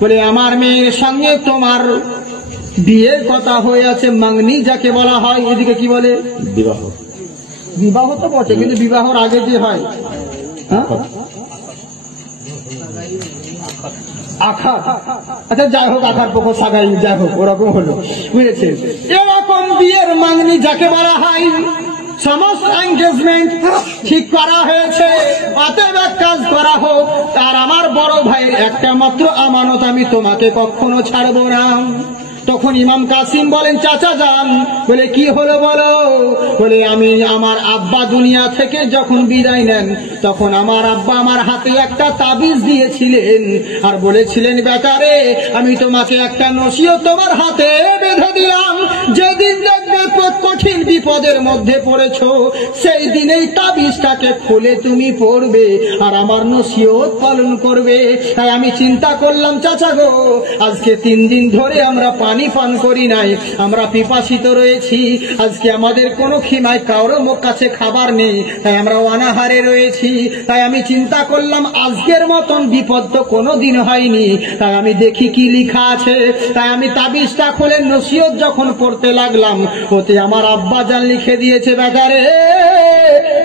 বলে আমার মেয়ের সঙ্গে তোমার বিয়ের কথা হয়ে আছে, মাংনি যাকে বলা হয়, এদিকে কি বলে? বিবাহ। বিবাহ তো বটে, কিন্তু বিবাহর আগে যে হয় আখাত, আচ্ছা যাই হোক, আখার পক্ষ সাগাই, যাই হোক ওরকম হলো, বুঝেছে? এরকম বিয়ের মাংনি যাকে বলা হয়, সমস্ত এনগেজমেন্ট ঠিক করা হয়েছে, অতএব এক কাজ করা হোক, আর আমার বড় ভাইয়ের একটা মাত্র আমানত আমি তোমাকে কখনো ছাড়বো না। তখন ইমাম কাসিম বলেন চাচা যান। বলে কি হলো বলো? বলে আমি আমার আব্বা দুনিয়া থেকে যখন বিদায় নেন, তখন আমার আব্বা আমার হাতে একটা তাবিজ দিয়েছিলেন আর বলেছিলেন বেটারে আমি তোমাকে একটা নসিহত তোমার হাতে বেঁধে দিলাম, যেদিন দেখবে কঠিন বিপদের মধ্যে পড়েছো সেই দিনেই তাবিজটাকে খুলে তুমি পড়বে আর আমার নসিহত পালন করবে। তাই আমি চিন্তা করলাম চাচা গো, আজকে 3 দিন ধরে আমরা পানি পান করি নাই, আমরা পিপাসিত রয়েছি, আজকে আমাদের কোনো খিমায় কারো মুখ কাছে খাবার নেই, তাই আমরা অনাহারে রয়েছি। তাই আমি চিন্তা করলাম আজকের মতন বিপদ তো কোনোদিন হয়নি, তাই আমি দেখি কি লেখা আছে। তাই আমি তাবিজটা খুলে নসিহত যখন পড়তে লাগলাম, ওতে আমার আব্বা জান লিখে দিয়েছে বেটারে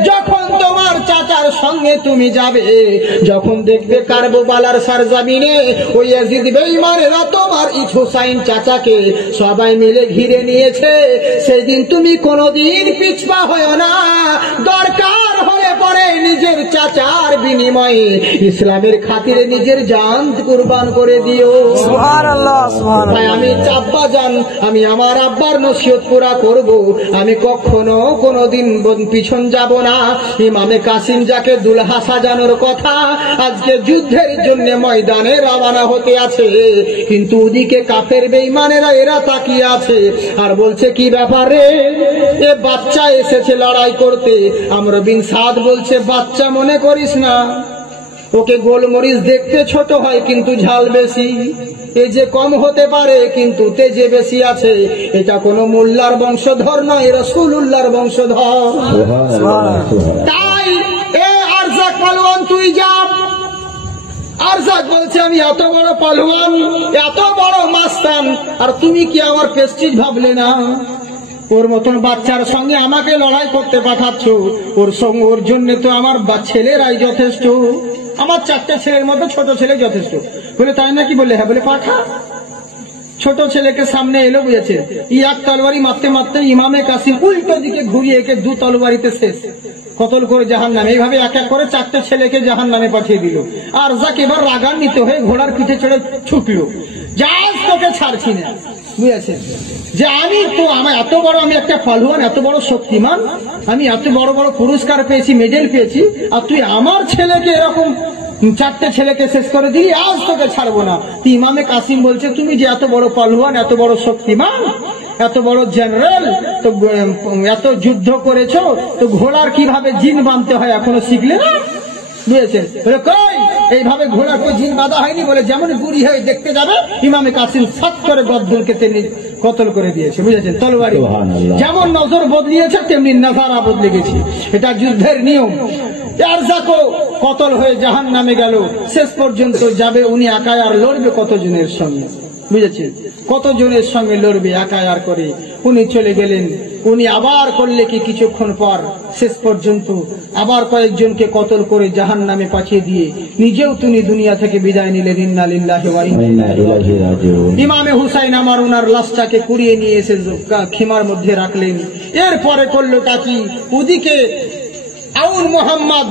যখন তোমার চাচার সঙ্গে তুমি যাবে, যখন দেখবে কারবালার সরজমিনে ওই ইয়াজিদ বেঈমানেরা তোমার হুসাইন চাচাকে সবাই মিলে ঘিরে নিয়েছে, সেদিন তুমি কোনোদিন পিছপা হয় না, দরকার হয়ে পড়ে নিজের চাচার বিনিময়ে ইসলামের খাতিরে নিজের জান কুরবান করে দিও। সুবহানাল্লাহ, সুবহানাল্লাহ। তাই আমি আব্বা জান, আমি আমার আব্বার নসিহত পুরা করব, আমি কখনো কোনোদিন পিছন যাব না। ইমামে কাসিম যাকে দুলহা সাজানোর কথা, আজকে যুদ্ধের জন্য ময়দানে রওনা হতে আছে, কিন্তু ওদিকে কাফের বেঈমানেরা এরা তাকিয়ে আছে আর বলছে কি ব্যাপার রে, এ বাচ্চা এসেছে লড়াই করতে। আমর বিন সাদ বলছে বাচ্চা মনে করিস না, ওকে গোলমরিচ দেখতে ছোট হয় কিন্তু ঝাল বেশি, এই যে কম হতে পারে কিন্তু তেজে বেশি আছে, এটা কোনো মোল্লার বংশধর নয়, রাসূলুল্লাহর বংশধর। তাই এ আরজাক পালোয়ান তুই যা। আরজাক বলছে আমি এত বড় পালোয়ান, এত বড় মাস্তান, আর তুমি কি আমার প্রেস্টিজ ভাবলে না? ওর মতন বাচ্চার সঙ্গে আমাকে লড়াই করতে পাঠাচ্ছ, ওর সঙ্গে ওর জন্য তো আমার ছেলেরাই যথেষ্ট, আমার 4টে ছেলের মধ্যে ছোট ছেলে যথেষ্ট। বলে তাই নাকি? বলে হ্যাঁ। বলে পাঠা। ছোট ছেলেকে সামনে এলো, বুঝেছে, এক তরবারি মারতে মারতে ইমামে কাসিম উল্টো দিকে ঘুরিয়ে একে 2 তরবারিতে শেষ, কতল করে জাহান্নামে। এইভাবে এক এক করে 4টে ছেলেকে জাহান্নামে পাঠিয়ে দিল। আর যাক এবার রাগান্বিত হয়ে ঘোড়ার পিঠে চড়ে ছুটলো, যা আজ তোকে ছাড়ছি না, বুঝেছে, যে আমি তো আমার এত বড়, আমি একটা পালোয়ান, এত বড় শক্তিমান, আমি এত বড় বড় পুরস্কার পেয়েছি, মেডেল পেয়েছি, আর তুই আমার ছেলেকে এরকম 4টে ছেলেকে শেষ করে দিলি, আজ তোকে ছাড়বো না। তুই ইমামে কাসিম বলছে তুমি যে এত বড় পালোয়ান, এত বড় শক্তিমান, এত বড় জেনারেল, তো এত যুদ্ধ করেছো, তো ঘোড়ার কিভাবে জিন বাঁধতে হয় এখনো শিখলে না? বুঝেছেন? কই এইভাবে ঘোড়াকে জিন বাঁধা হয়নি। বলে যেমন বুড়ি হয়ে দেখতে যাবে, ইমামে কাসিম সাত করে গদ্দলকে তিনি কতল করে দিয়েছে, বুঝেছেন, তরবারি। যেমন নজর বদলিয়েছে তেমনি নাজারা বদলে গেছে, এটা যুদ্ধের নিয়ম। আরজাকও কতল হয়ে জাহান্নামে গেল, শেষ পর্যন্ত যাবে উনি একাই, আর লড়বে কতজনের সঙ্গে, বুঝেছেন, কতজনের সঙ্গে লড়বে একাই আর করে। উনি চলে গেলেন। উনি আবার করলে কি কিছুক্ষণ পর শেষ পর্যন্ত আবার কয়েকজনকে কতল করে জাহান্নামে পাঠিয়ে দিয়ে নিজেও তিনি দুনিয়া থেকে বিদায় নিলেন। ইন্না লিল্লাহি ওয়া ইন্না ইলাইহি রাজিউন। ইমামে হুসাইন আমার ওনার লাশটাকে কুড়িয়ে নিয়ে এসে খিমার মধ্যে রাখলেন। এরপরে করলোটা কি, ওদিকে আউন মোহাম্মদ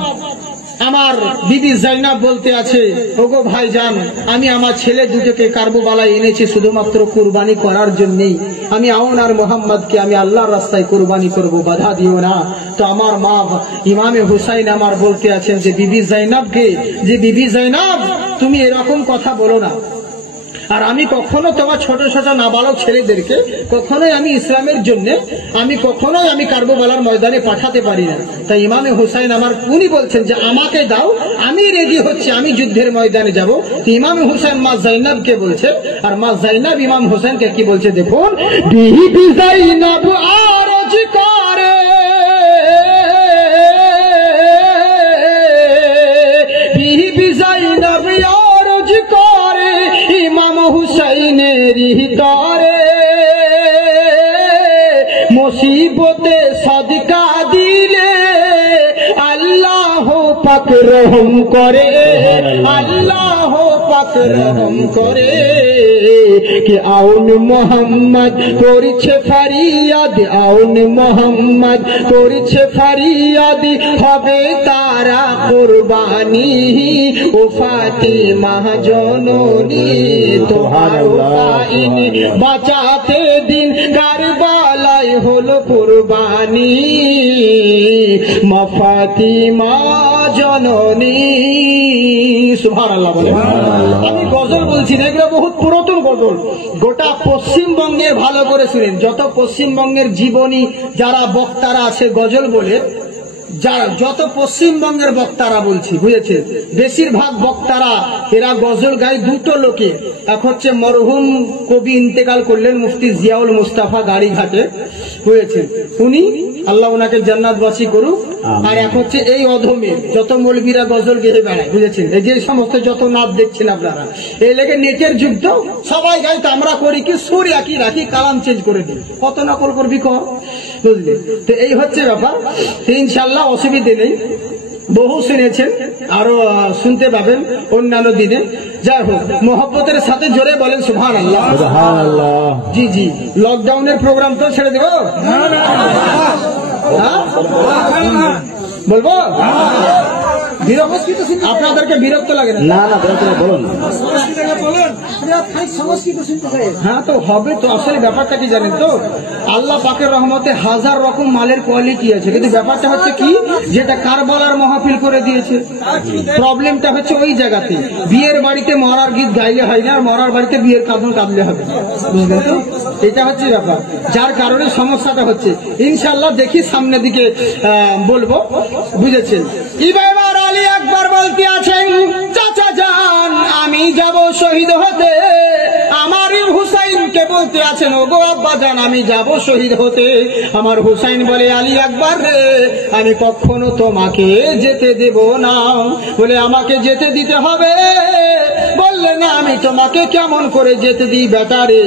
আমার বিবি জাইনাব বলতে আছে, ওগো ভাইজান, আমি আমার ছেলে দুটোকে কারবালায় এনেছি শুধুমাত্র কুরবানি করার জন্যই। আমি আউন আর মোহাম্মদকে আমি আল্লাহর রাস্তায় কুরবানি করব, বাধা দিও না। তো আমার মা ইমামে হুসাইন আমার বলতে আছেন যে বিবি জাইনাবকে, যে বিবি জাইনাব তুমি এরকম কথা বলো না, আর আমি কখনো তোমার ছোট ছোট নাবালক ছেলেদেরকে কখনোই আমি ইসলামের জন্য আমি কখনোই আমি কারবালার ময়দানে পাঠাতে পারি না। তাই ইমামে হুসাইন আমার উনি বলছেন যে আমাকে দাও, আমি রেডি হচ্ছে, আমি যুদ্ধের ময়দানে যাব। ইমামে হুসাইন মা জাইনাবকে বলছে, আর মা জাইনাব ইমাম হুসাইনকে কি বলছে দেখুন, বিবি জাইনাব আরজ করে, বিবি জাইনাব আরজ করে ইমাম হুসাইনের তরে, মুসিবতে সদকা দিলে আল্লাহ পাক রহম করে, আল্লাহ পাক রহম করে। কে আউন মোহাম্মদ করেছে ফারিয়াদ, আউন মোহাম্মদ করেছে ফারিয়াদ, হবে তারা কুরবানি ও ফাতিমা জননী, তোহার হুসাইন বাঁচাতে দিন কারবালায় হলো কুরবানি, মা ফাতিমা জননী। সুবহানাল্লাহ বলে। আমি গজল বলছি না, এগুলো বহুত পুরাতন গজল। গোটা পশ্চিমবঙ্গে ভালো করে শুনেন, যত পশ্চিমবঙ্গের জীবনী যারা বক্তারা আছে গজল বলে, যারা যত পশ্চিমবঙ্গের বক্তারা বলছি, বুঝেছে, বেশিরভাগ বক্তারা এরা গজল গায় দুটো লোকে। এক হচ্ছে মরহুম কবি ইন্তেকাল করলেন মুফতি জিয়াউল মুস্তাফা গাড়িঘাটে, বুঝেছে, উনি আল্লাহ ওনাকে জান্নাতবাসী করুক। আর এক হচ্ছে এই অধমের যত মৌলবীরা গজল গেয়ে বেড়ায়, বুঝেছেন, এই যে সমস্ত যত নাচ দেখছেন আপনারা, এই লেগে নেটের যুগ তো সবাই গাই, তো আমরা করি কি সুর একই রাখি, কালাম চেঞ্জ করে দিই, কত নকল করবি কর, বুঝলি। তো এই হচ্ছে ব্যাপার। ইনশাল্লাহ অসুবিধে নেই, বহু শুনেছেন, আরো শুনতে পাবেন অন্যান্য দিনে। যাই হোক, মোহব্বতের সাথে জোরে বলেন সুবহানাল্লাহ। সুবহানাল্লাহ। জি জি, লকডাউনের প্রোগ্রাম তো ছেড়ে দেবো, বলবো আপনাদেরকে বিরক্ত লাগে না? না না, বলুন। হ্যাঁ তো হবে তো। আসলে ব্যাপারটা কি জানেন তো, আল্লাহ পাকের রহমতে হাজার রকম মালের কোয়ালিটি আছে, কিন্তু ব্যাপারটা হচ্ছে কি, যেটা কারবালার মাহফিল করে দিয়েছে, প্রবলেমটা হচ্ছে ওই জায়গাতে। বিয়ের বাড়িতে মরার গীত গাইলে হয় না, আর মরার বাড়িতে বিয়ের কাঁদন কাঁদলে হবে, বুঝলেন তো? এটা হচ্ছে ব্যাপার, যার কারণে সমস্যাটা হচ্ছে। ইনশাল্লাহ দেখি সামনের দিকে বলবো, বুঝেছেন। এবার আলী আকবর বলতে আছেন, চাচা যান আমি যাব শহীদ হতে, আমার হুসাইনকে বলতে আছেন, ওগো আব্বা যান আমি যাব শহীদ হতে। আমার হুসাইন বলে, আলী আকবর রে আমি কখনো তোমাকে যেতে দেব না। বলে, আমাকে যেতে দিতে হবে। বললে, না আমি তোমাকে কেমন করে যেতে দিই বেটারে,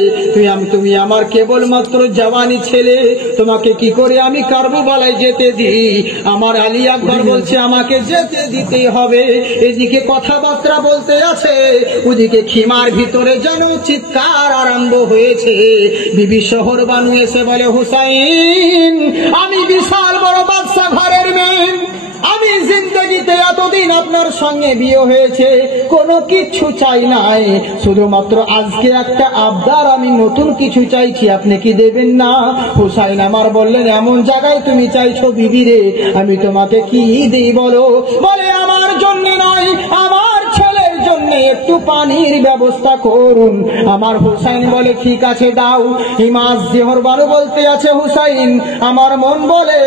তুমি আমার কেবলমাত্র জওয়ানি ছেলে, তোমাকে কি করে আমি কারবালায় যেতে দিই। আমার আলী আকবর বলছে, আমাকে যেতে দিতে হবে। এদিকে কথাবার্তা বলতে আছে, ওদিকে খিমার ভিতরে যেন চিৎকার আরম্ভ হয়েছে। বিবি শহর বানু এসে বলে, হুসাইন আমি বিশাল বড় বাদশা ঘরের মেয়ে, আমি জিন্দগিতে এতদিন আপনার সঙ্গে বিয়ে হয়েছে, কোনো কিচ্ছু চাই নাই, শুধুমাত্র আজকে একটা আবদার, আমি নতুন কিছু চাইছি, আপনি কি দেবেন না? হুসাইন আমার বললেন, এমন জায়গায় তুমি চাইছো বিবি রে, আমি তোমাকে কি দিই বলো? বলে, আমার জন্য নয়, আমার ছেলের জন্য একটু পানির ব্যবস্থা করুন। আমার হুসাইন বলে, ঠিক আছে দাও। ইমাম জোহর বানু বলতে আছে, হুসাইন আমার মন বলে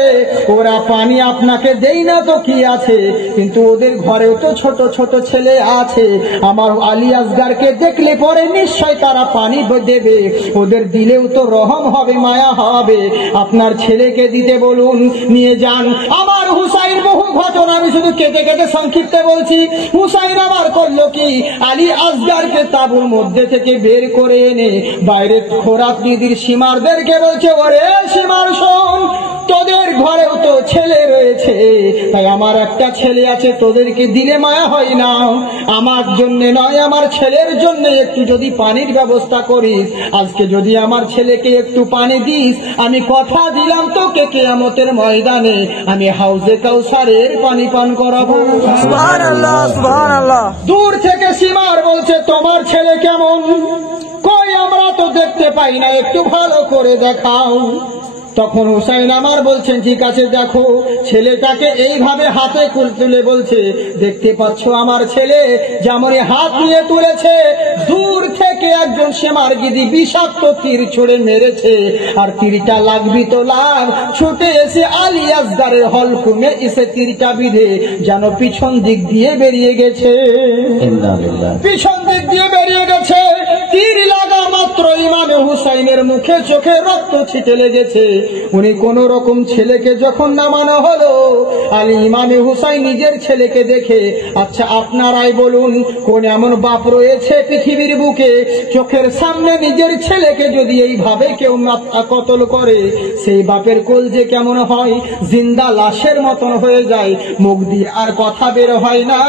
ওরা পানি আপনাকে দেই না তো কি আছে, কিন্তু ওদের ঘরেও তো ছোট ছোট ছেলে আছে, আমার আলী আসগারকে দেখলে পরে নিশ্চয় তারা পানি দেবে, ওদের দিলেও তো রহম হবে, মায়া হবে, আপনার ছেলেকে দিতে বলুন, নিয়ে যান। আমার হুসাইন বহু ঘটনা আমি শুধু কেটে কেটে সংক্ষিপ্ত বলছি। হুসাইন আবার করলো কি, আলী আসগারকে তাঁবুর মধ্যে থেকে বের করে এনে বাইরে খোরাক দিদির সীমারদেরকে বলছে, ওরে সীমার শোন, তোদের ঘরেও তো ছেলে রয়েছে, তাই আমার একটা ছেলে আছে, তোদেরকে দিলে মায়া হয় না, আমার জন্য নয় আমার ছেলের জন্য একটু যদি পানির ব্যবস্থা করিস, আজকে যদি আমার ছেলেকে একটু পানি দিস, আমি কথা দিলাম তোকে কিয়ামতের ময়দানে আমি হাউজে কাউসারের পানি পান করাবো। সুবহানাল্লাহ, সুবহানাল্লাহ। দূর থেকে সীমার বলছে, তোমার ছেলে কেমন? কই আমরা তো দেখতে পাই না, একটু ভালো করে দেখাও। তখন হুসাইন আমার বলছেন, ঠিক আছে দেখো, ছেলেটাকে এইভাবে হাতে তুলে বলছে, দেখতে পাচ্ছ আমার ছেলে যেমন হাত নিয়ে তুলেছে, দূর থেকে একজন সেমারগিদি বিষাক্ত তীর ছুড়ে মেরেছে, আর তীরটা লাগবি তো লাগ, ছুটে এসে আলী আসগারের হলকুমে এসে তীরটা বিঁধে যেন পিছন দিক দিয়ে বেরিয়ে গেছে, পিছন দিক দিয়ে বেরিয়ে গেছে। তীর লাগা মাত্র ইমামে হুসাইনের মুখে চোখে রক্ত ছিটে লেগেছে। উনি কোন রকম ছেলেকে যখন নামানো হলো, আলী ইমামে হুসাইন নিজের ছেলেকে দেখে, আচ্ছা আপনারাই বলুন কোন এমন বাপ রয়েছে পৃথিবীর বুকে, চোখের সামনে নিজের ছেলেকে যদি এইভাবে কেউ কতল করে, সেই বাপের কোল যে কেমন হয়, জিন্দা লাশের মতন হয়ে যায়, মুখ দিয়ে আর কথা বের হয় না।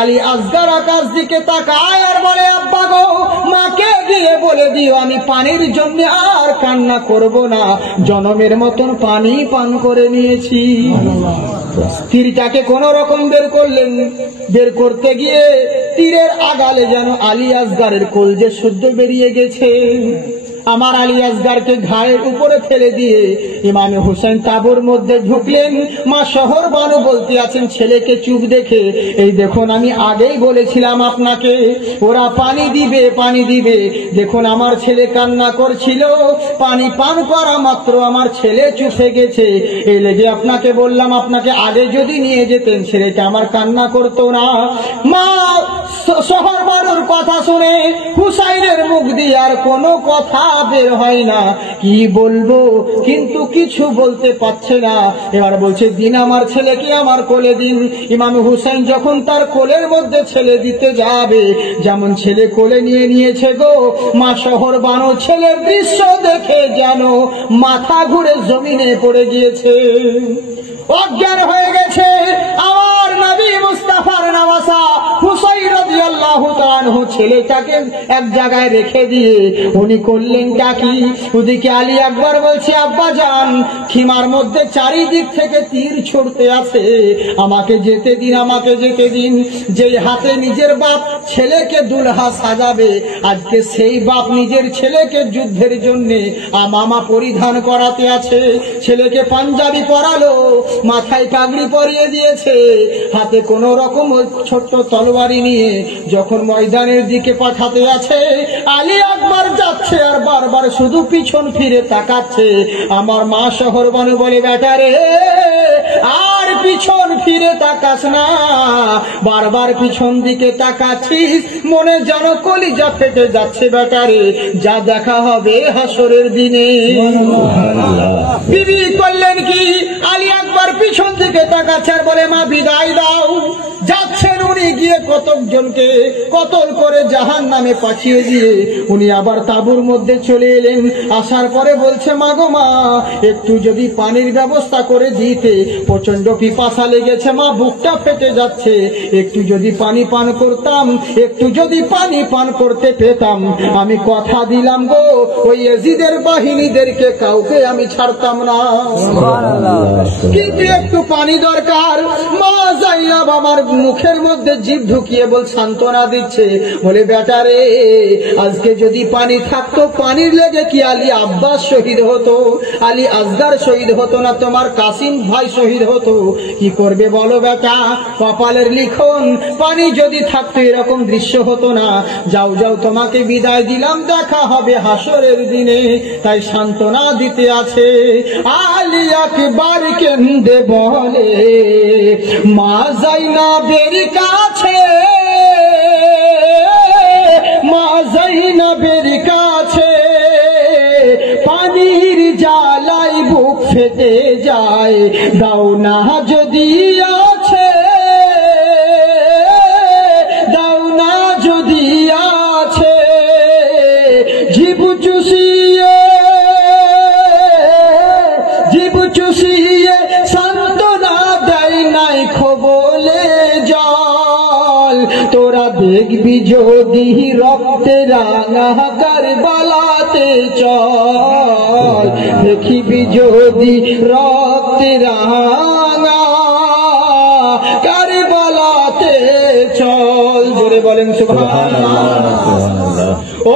আলী আসগার আকাশ দিকে তাকায় আর বলে, আব্বা গো, মাকে গিয়ে বলে দিও আমি পানির জন্য আর কান্না করব না, জনমের মতন পানি পান করে নিয়েছি। তীরটাকে কোন রকম বের করলেন, বের করতে গিয়ে তীরের আগালে যেন আলী আসগারের কলজে শুদ্ধ বেরিয়ে গেছে। আমার আলী আসগারকে ঘাড়ের উপরে ফেলে দিয়ে ইমামে হুসাইন তাঁবুর মধ্যে ঢুকলেন। মা শহর বানু বলতে আছেন ছেলেকে চুপ দেখে, এই দেখুন আমি আগেই বলেছিলাম আপনাকে ওরা পানি দিবে, পানি দিবে। দেখুন আমার ছেলে কান্না করছিল, পানি পান করা মাত্র আমার ছেলে চুপে গেছে। এই লেগে আপনাকে বললাম, আপনাকে আগে যদি নিয়ে যেতেন ছেলেটা আমার কান্না করতো না। মা শহর বানুর কথা শুনে হুসাইনের মুখ দিয়ে আর কোনো কথা বের হয় না, কি বলবো কিন্তু কিছু বলতে পারছে না। এবার বলছে, দিন আমার ছেলেকে আমার কোলে দিন। ইমাম হুসাইন যখন তার কোলের মধ্যে ছেলে দিতে যাবে, যেমন ছেলে কোলে নিয়ে নিয়েছে গো, মা শহর বানো ছেলের দৃশ্য দেখে যেন মাথা ঘুরে জমিনে পড়ে গিয়েছে, অজ্ঞান হয়ে গেছে। আমার নবী মুস্তাফার নওয়াসা হুসাইন রাদিয়াল্লাহু তাআলা আনহু ছেলেটাকে এক জায়গায় রেখে দিয়ে উনি করলেন ডাকি। ওদিকে আলী আকবর বলছে, আব্বা জান, খিমার মধ্যে চারিদিক থেকে তীর ছুটতে আছে, আমাকে যেতে দিন, আমাকে যেতে দিন। যেই হাতে নিজের বাপ ছেলেকে দুলহা সাজাবে, আজকে সেই বাপ নিজের ছেলেকে যুদ্ধের জন্য আমামা পরিধান করাতে আছে। ছেলেকে পাঞ্জাবি পরালো, মাথায় পাগড়ি পরিয়ে দিয়েছে, হাতে কোন রকম ছোট্ট তলোয়ারি নিয়ে যখন ময়দানের দিকে পাঠাতে আছে, আলী আকবর যাচ্ছে আর বারবার শুধু পিছন ফিরে তাকাচ্ছে। আমার মা শহর বানু বলে, বেটা রে আর পিছন ফিরে তাকাস না, বারবার পিছন দিকে তাকাচ্ছিস, মনে যেন কলিজা ফেটে যাচ্ছে। বেটা রে, যা দেখা হবে হাসরের দিনে। বিবি করলেন কি, আলী আকবর পিছন দিকে তাকাচ্ছে আর বলে, মা বিদায় দাও। যাচ্ছেন উনি গিয়ে কতকজনকে কতল করে জাহান্নামে পাঠিয়ে দিয়ে উনি আবার তাঁবুর মধ্যে চলে এলেন। আসার পরে বলছে, মা গো মা, একটু যদি পানির ব্যবস্থা করে দিতে, প্রচন্ড পিপাসা লেগেছে মা, বুকটা ফেটে যাচ্ছে, একটু যদি পানি পান করতাম, একটু যদি পানি পান করতে পেতাম, আমি কথা দিলাম গো ওই ইয়াজিদের বাহিনীদেরকে কাউকে আমি ছাড়তাম না, কিন্তু একটু পানি দরকার। মা যাইনাব আমার মুখের মধ্যে জিভ ঢুকিয়ে বল সান্ত্বনা দিচ্ছে, বলে, বেটা রে আজকে যদি পানি থাকতো, পানির লেগে কি আলী আব্বাস শহীদ হতো, আলী আসগার শহীদ হতো না, তোমার কাসিম ভাই শহীদ হতো, কি করবে বলো বেটা, কপালের লিখন, পানি যদি থাকতো এরকম দৃশ্য হতো না। যাও যাও, তোমাকে বিদায় দিলাম, দেখা হবে হাসরের দিনে। তাই সান্ত্বনা দিতে আছে। আলী আকবর কেন্দে বলে, মা যাইনাবের কাছে, মা যাইনাবের কাছে, পানির জ্বালায় বুক ফেটে যায়, দাও না যদি আছে, দাও না যদি আছে, জীব চুষিয়ে, জীব চুষিয়ে সান্ত্বনা দেয় নাই খবলে জল, তোরা দেখবি যদি রক্তে রাঙা কারবালাতে চল, দেখিবি যদি রক্তে রাঙা কারবালাতে চল। জোরে বলেন সুবহানাল্লাহ।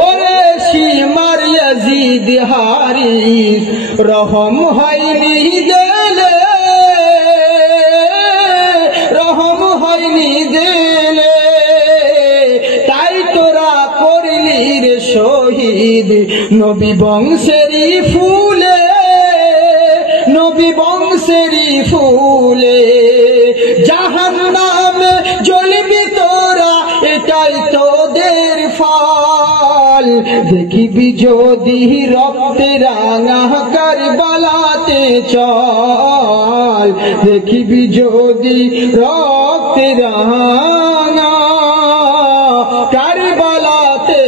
ওরে শিমার ইয়াজিদ হারিস, রহম হয়নি গেলে, রহম হয়নি গেলে, তাই তোরা করলি রে শহীদ নবী বংশেরই ফুলে, নবী বংশেরই ফুলে। জাহান্নামে জ্বলবি তোরা, এটাই তোদের ফল। দেখিবি যদি রক্তে রাঙা কারবালাতে চল, দেখিবি যদি রক্তে রাঙা কারবালাতে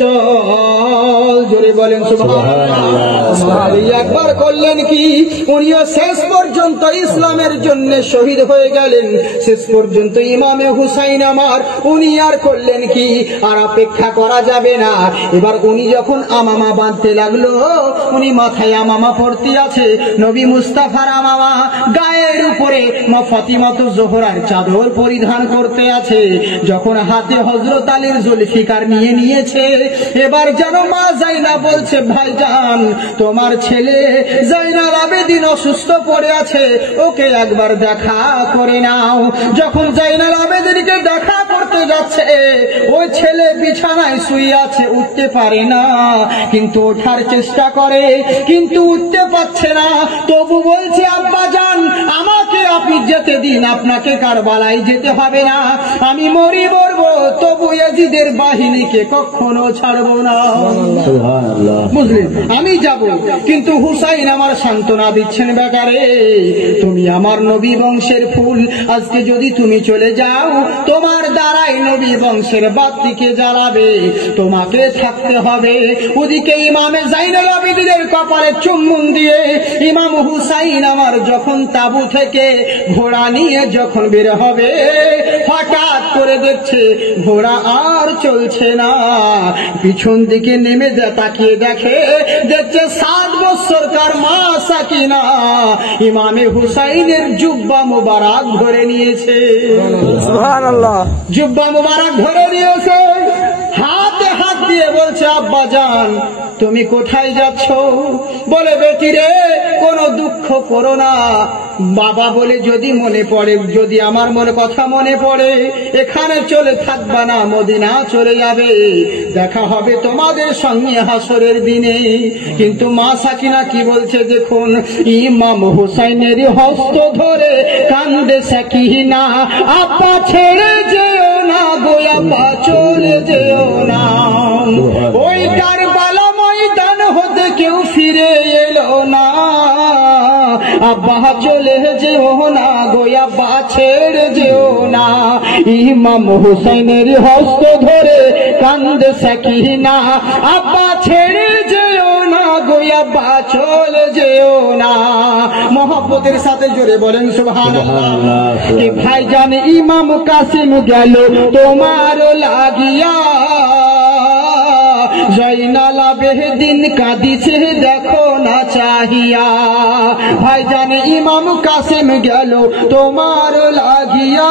চল। জোরে বলেন সুবহানাল্লাহ। একবার করলেন কি, উনিও শেষ পর্যন্ত ইসলামের জন্য শহীদ হয়ে গেলেন। শেষ পর্যন্ত ইমামে হুসাইন আমার, উনি আর করলেন কি, আর অপেক্ষা করা যাবে না। এবার উনি যখন আমামা বাঁধতে লাগলো, উনি মাথায় আমামা পড়তে আছে, নবী মুস্তাফার আমামা, গায়ের উপরে মা ফাতিমাতু জোহরার চাদর পরিধান করতে আছে। যখন হাতে হযরত আলীর জুলফিকার নিয়ে নিয়েছে, এবার যেন মা যায়না বলছে, ভাইজান তোমার ছেলে জাইনাল আবেদিন অসুস্থ পড়ে আছে, ওকে একবার দেখা করে নাও। যখন জাইনাল আবেদিনকে দেখা করতে যাচ্ছে, ওই ছেলে বিছানায় শুয়ে আছে, উঠতে পারে না, কিন্তু ওঠার চেষ্টা করে, কিন্তু উঠতে পারছে না। তবু বলছে, আব্বা জান আমাকে আপনি যেতে দিন, আপনাকে কারবালায় যেতে হবে না, আমি মরি মরবো, তবু ইয়াজিদের বাহিনীকে কখনো ছাড়বো না। সুবহানাল্লাহ। বুঝলেন, আমি যাব, কিন্তু হুসাইন আমার সান্ত্বনা দিচ্ছেন, বেকারে তুমি আমার নবী বংশের ফুল, আজকে যদি তুমি চলে যাও, তোমার দ্বারাই নবী বংশের বাতিকে জ্বালাবে, তোমাকে থাকতে হবে। ওদিকে ইমামে জাইনুল আবেদিনের কপালে চুম্বন দিয়ে ইমাম হুসাইন আমার যখন তাবু থেকে ঘোড়া নিয়ে যখন বের হবে, হঠাৎ করে দেখছে ঘোড়া আর চলছে না। পিছন দিকে নেমে তাকিয়ে দেখে, দেখছে 7 বছরকার মা সাকিনা ইমামে হুসাইনের জুব্বা মুবারক ধরে নিয়েছে। সুবহানাল্লাহ। জুব্বা মুবারক ধরে নিয়েছে, হাতে হাত দিয়ে বলছে, আব্বা জান তুমি কোথায় যাচ্ছ? বলে, বেটি রে কোনো দুঃখ করো না, বাবা বলে যদি মনে পড়ে, যদি আমার মনে কথা মনে পড়ে, এখানে চলে থাকবা না, মদিনা চলে যাবে, দেখা হবে তোমাদের সঙ্গে হাসরের দিনে। কিন্তু মা সাকিনা কি বলছে দেখুন, ইমাম হুসাইনের হস্ত ধরে কান্দে সাকিনা, আব্বা ছেড়ে যেও না গো, আব্বা চলে যেও না। ওই কারবালা ময়দান হতে কেউ ফিরে এলো না, আব্বা চলে যেও না গো, আব্বা ছেড়ে যেও না। ইমাম হুসাইনের হস্ত ধরে কান্দে সাকিনা, আব্বা ছেড়ে যেও না গো, আব্বা চলে যেও না। মহব্বতের সাথে জোরে বলেন সুবহানাল্লাহ। ভাইজান ইমাম কাসিম গেল তোমার লাগিয়া, জাইনাল আবেদিন কাঁদিছে দেখো না চাহিয়া। ভাইজান ইমাম কাসিম গেল তোমার লাগিয়া,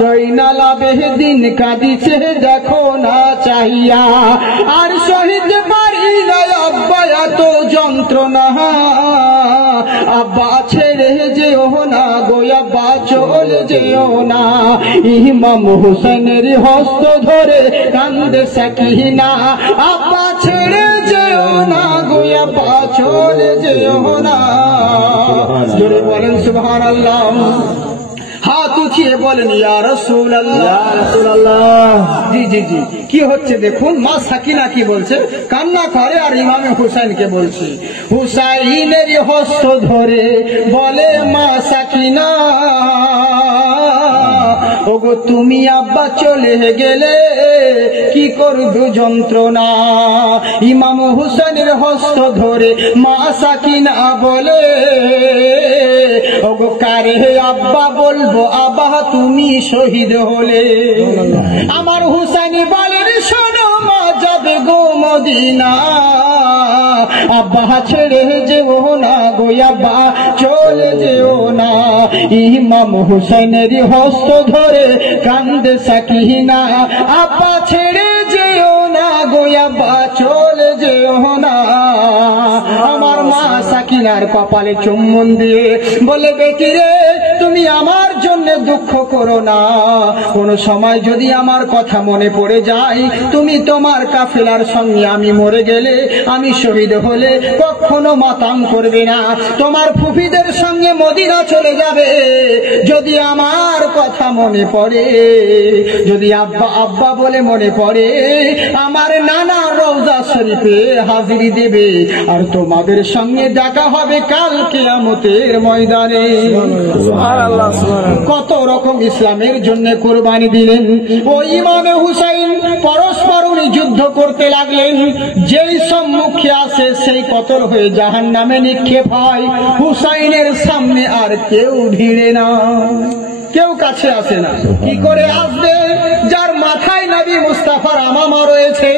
জাইনাল আবেদিন কাঁদিছে দেখো না চাহিয়া। আর শহীদ পারি না আব্বা এত যন্ত্রণা, আব্বা ছেড়ে যেও না গো, আব্বা চলে যেও না। ইমাম হুসাইনের হস্ত ধরে কান্দে সাকিনা, আব্বা ছেড়ে যেও না গো, আব্বা চলে যেও না। জোরে বলেন সুবহানাল্লাহ। হাত উঠিয়ে বলেন, ইয়া রাসূলুল্লাহ, ইয়া রাসূলুল্লাহ। জি জি জি, কি হচ্ছে দেখুন, মা সাকিনা কি বলছে, কান্না করে, আর ইমামে হুসাইনকে বলছে। হুসাইনের হস্ত ধরে বলে মা সাকিনা, ওগো তুমি আব্বা চলে গেলে কি করবে যন্ত্রণা। ইমাম হুসাইনের হস্ত ধরে মা সাকিনা বলে, ওগো কারে আব্বা বলবো, আব্বা তুমি শহীদ হলে। আমার হুসাইনি বলেন, শোনো মা যাবে গো মদিনা, আব্বা ছেড়ে যেও না গো, আব্বা চলে যেও না। ইমাম হুসাইনের হস্ত ধরে কান্দে সাকিনা, আব্বা ছেড়ে যেও না গো, আব্বা চলে যেও না। আর কপালে চুম্বন দিয়ে বলে, বেটি রে, তুমি আমার জন্য দুঃখ করো না। কোন সময় যদি আমার কথা মনে পড়ে যায়, তুমি তোমার কাফেলার সঙ্গে আমি মরে গেলে, আমি শহীদ হলে কখনো মাতাম করবে না। তোমার ফুফিদের সঙ্গে মদিনা চলে যাবে যদি আমার কথা মনে পড়ে। যদি আব্বা আব্বা বলে মনে পড়ে, আমার নানা রওজা শরীফে হাজিরি দেবে, আর তোমাদের সঙ্গে দেখা হবে কাল কিয়ামতের ময়দানে। সুবহানাল্লাহ, সুবহানাল্লাহ। কত রকম ইসলামের জন্য কুরবানি দিলেন। ও ইমামে হুসাইন পরস্পর উনি যুদ্ধ করতে লাগলেন। যেই সম্মুখে আসে সেই কতল হয়ে জাহান্নামে নিক্ষেপ হয়। হুসাইনের সামনে আর কেউ ভিড়ে না, কেউ কাছে আসে না। কি করে আসবে? যার মাথায় নবী মুস্তাফার আমামা রয়েছে,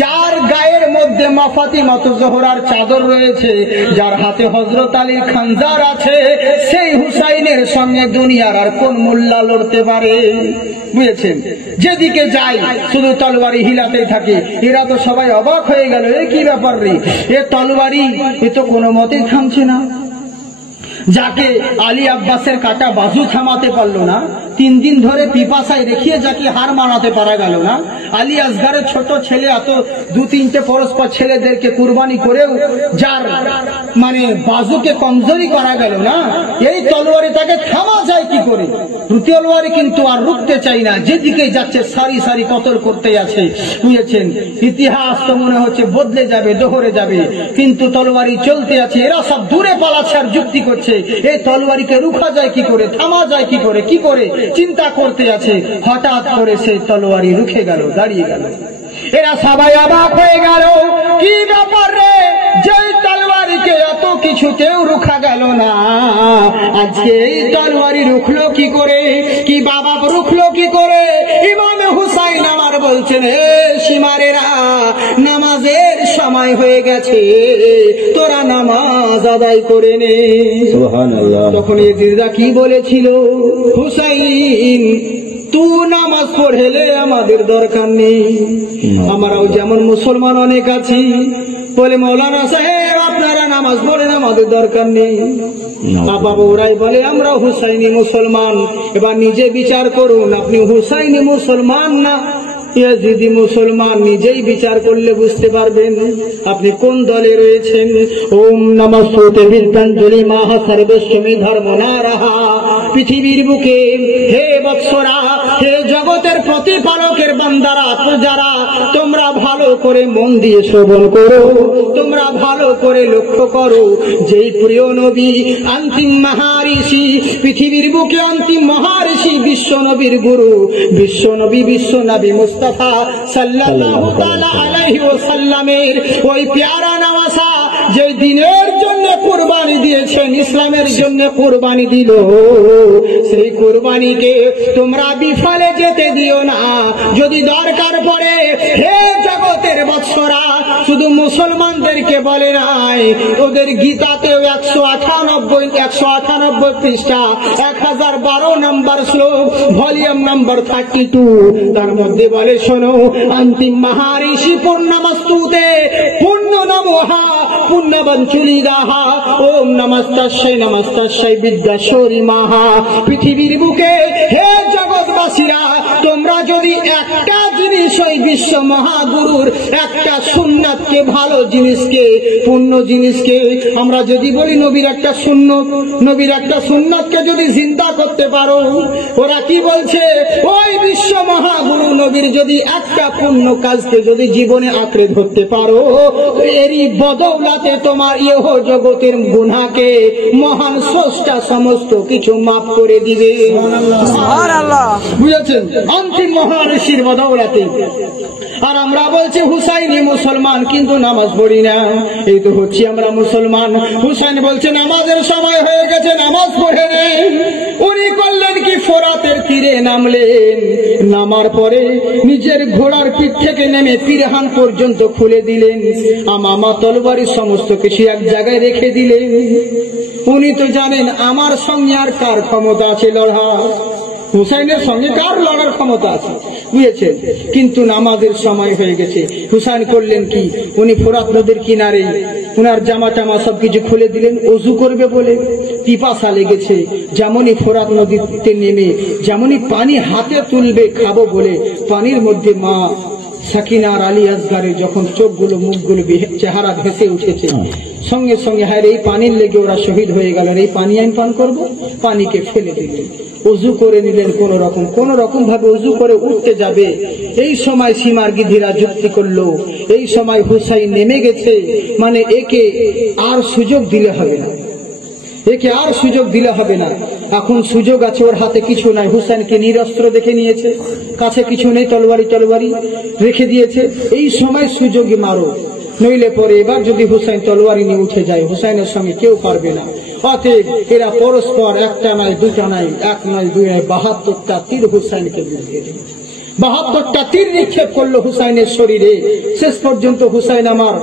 যার গায়ের মধ্যে মা ফাতিমাতুজ জোহরার চাদর রয়েছে, যার হাতে হযরত আলীর খানজার আছে, সেই হুসাইনের সঙ্গে দুনিয়ার আর কোন মোল্লা লড়তে পারে? বুঝেছেন? যেদিকে যাই শুধু তলবারি হিলাতেই থাকে। এরা তো সবাই অবাক হয়ে গেল, এ কি ব্যাপার রে, এ তলবারি এ তো কোনো মতেই থামছে না। যাকে আলী আব্বাসের কাটা বাজু থামাতে পারলো না, 3 দিন ধরে পিপাসায় রেখিয়ে যাকে হার মানাতে পারা গেল না, আলী আসগারের ছোট ছেলে এত 2-3টে পরস্পর ছেলেদেরকে কুরবানি করেও যার মানে বাজুকে কমজোরি করা গেল না, এই তলোয়ারি তাকে থামা যায় কি করে? তলোয়ারি কিন্তু আর রুখতে চাই না, যেদিকে যাচ্ছে সারি সারি কতল করতে আছে। বুঝেছেন? ইতিহাস তো মনে হচ্ছে বদলে যাবে, দোহরে যাবে, কিন্তু তলোয়ারি চলতে আছে। এরা সব দূরে পালাচ্ছে আর যুক্তি করছে, এই তলোয়ারিকে রুখা যায় কি করে, থামা যায় কি করে, কি করে চিন্তা করতে আছে। হঠাৎ করে সেই তলোয়ারি রুখে গেল, দাঁড়িয়ে গেল। এরা সবাই অবাক হয়ে গেল, কি ব্যাপার রে, যে তলোয়ারিকে এত কিছুতেও রুখা গেল না, আজকে এই তলোয়ারি রুখলো কি করে, কি বাবা রুখলো কি করে? ইমামে হুসাইন আমার বলছেন, হে সীমারেরা, নামাজের সময় হয়ে গেছে, তোরা নামাজ আদায় করে নে। সুবহানাল্লাহ। তখন ইজিদরা কি বলেছিল, হুসাইন তুই নামাজ পড়েলে আমাদের দরকার নেই, আমরাও যেমন মুসলমান অনেক আছি। বলে, মৌলানা সাহেব আপনারা নামাজ পড়েন, আমাদের দরকার নেই। বাবা ওরাই বলে, আমরা হুসাইনি মুসলমান। এবার নিজে বিচার করুন, আপনি হুসাইনি মুসলমান না ইয়াজিদি মুসলমান, নিজেই বিচার করলে বুঝতে পারবেন আপনি কোন দলে রয়েছেন। ওম নমস্তে বিদ্যাঞ্জলি মাহা সর্বস্বমী ধর্ম না রাহা। পৃথিবীর বুকে হে বৎসরা, হে জগতের প্রতিপালকের বান্দারা, যারা তোমরা ভালো করে মন দিয়ে শ্রবণ করো, তোমরা ভালো করে লক্ষ্য করো, যেই প্রিয় নবী অন্তিম মহারিষি, পৃথিবীর বুকে অন্তিম মহারিষি, বিশ্ব নবীর গুরু, বিশ্ব নবী মুস্তাফা সাল্লাল্লাহু তাআলা আলাইহি ওয়াসাল্লামের ওই প্যারা নওয়াসা যে দিনের জন্য কুরবানি দিয়েছেন, ইসলামের জন্য কুরবানি দিল, সেই কুরবানিকে তোমরা বিফলে যেতে দিও না। যদি দরকার পড়ে, হে জগতের বৎসরা, শুধু মুসলমানদেরকে বলে নাই, ওদের গীতাতেও 198 পৃষ্ঠা 1012 নম্বর শ্লোক, ভলিউম নম্বর 32, তার মধ্যে বলে, শোনো, অন্তিম মহারিষি পূর্ণমস্তুতে পূর্ণ নমোহা পুণ্যবঞ্চুলিগাহা ওম নমস্তস্যৈ বিদ্যাশ্বরী মাহা। পৃথিবীর বুকে হে জগৎবাসীরা, তোমরা যদি একটা জিনিস ওই বিশ্ব মহাগুরুর একটা সুন্নাতকে, ভালো জিনিসকে, পূর্ণ জিনিসকে, আমরা যদি বলি নবীর একটা সুন্নত, নবীর একটা সুন্নাতকে যদি জিন্দা করতে পারো, ওরা কি বলছে, ওই বিশ্ব মহাগুরু নবীর যদি একটা পূর্ণ কাজকে যদি জীবনে আঁকড়ে ধরতে পারো, এরই বদৌলতে তোমার ইহ জগতের গুনাহকে মহান স্রষ্টা সমস্ত কিছু মাফ করে দিবে। সুবহানাল্লাহ। বুঝেছেন? অন্তিম মহারিষির বদৌলতে। আর আমরা বলছি হুসাইনি মুসলমান, কিন্তু নামাজ পড়ি না। এই তো হচ্ছি আমরা মুসলমান। হুসাইন বলছে নামাজের সময় হয়ে গেছে, নামাজ পড়ে নেই। উনি করলেন কি, ফোরাতের তীরে নামলেন, নামার পরে নিজের ঘোড়ার পিঠ থেকে নেমে পিরহান পর্যন্ত খুলে দিলেন, আমামা তলবারি সমস্ত কিছু এক জায়গায় রেখে দিলেন। উনি তো জানেন আমার সঙ্গে আর কার ক্ষমতা আছে লড়া। হুসাইনের সঙ্গে কার লড়ার ক্ষমতা আছে, বুঝেছেন? কিন্তু নামাজের সময় হয়ে গেছে। হুসাইন করলেন কি, উনি ফোরাত নদীর কিনারে উনার জামা টামা সবকিছু খুলে দিলেন ওযু করবে বলে। পিপাসা লেগেছে, যেমনই ফোরাত নদীতে নেমে যেমনই পানি হাতে তুলবে খাবো বলে, পানির মধ্যে মা সাকিনা আর আলী আসগারের যখন চোখগুলো মুখগুলো চেহারা ভেসে উঠেছে, সঙ্গে সঙ্গে হ্যাঁ এই পানির লেগে ওরা শহীদ হয়ে গেল, এই পানি আমি পান করবো, পানিকে ফেলে দিলেন। ওযু করে নিলেন কোন রকম ভাবে ওযু করে উঠতে যাবে, এই সময় সীমার গিধিরা যুক্তি করলো, এই সময় হুসাইন নেমে গেছে, মানে একে আর সুযোগ দিলে হবে না, একে আর সুযোগ দিলে হবে না। এখন সুযোগ আছে, ওর হাতে কিছু নাই, হুসাইনকে নিরস্ত্র দেখে নিয়েছে, কাছে কিছু নেই, তলোয়ারি রেখে দিয়েছে। এই সময় সুযোগই মারো, নইলে পরে এবার যদি হুসাইন তলোয়ারি নিয়ে উঠে যায়, হুসাইনের সঙ্গে কেউ পারবে না। অতএব এরা পরস্পর একটা নয় দুটা নয়, এক নয় দুই নয়, 72টা তীর হুসাইনকে বুঝিয়ে দিল। 72টা তীর নিক্ষেপ করলো হুসাইনের শরীরে। শেষ পর্যন্ত হুসাইন আমার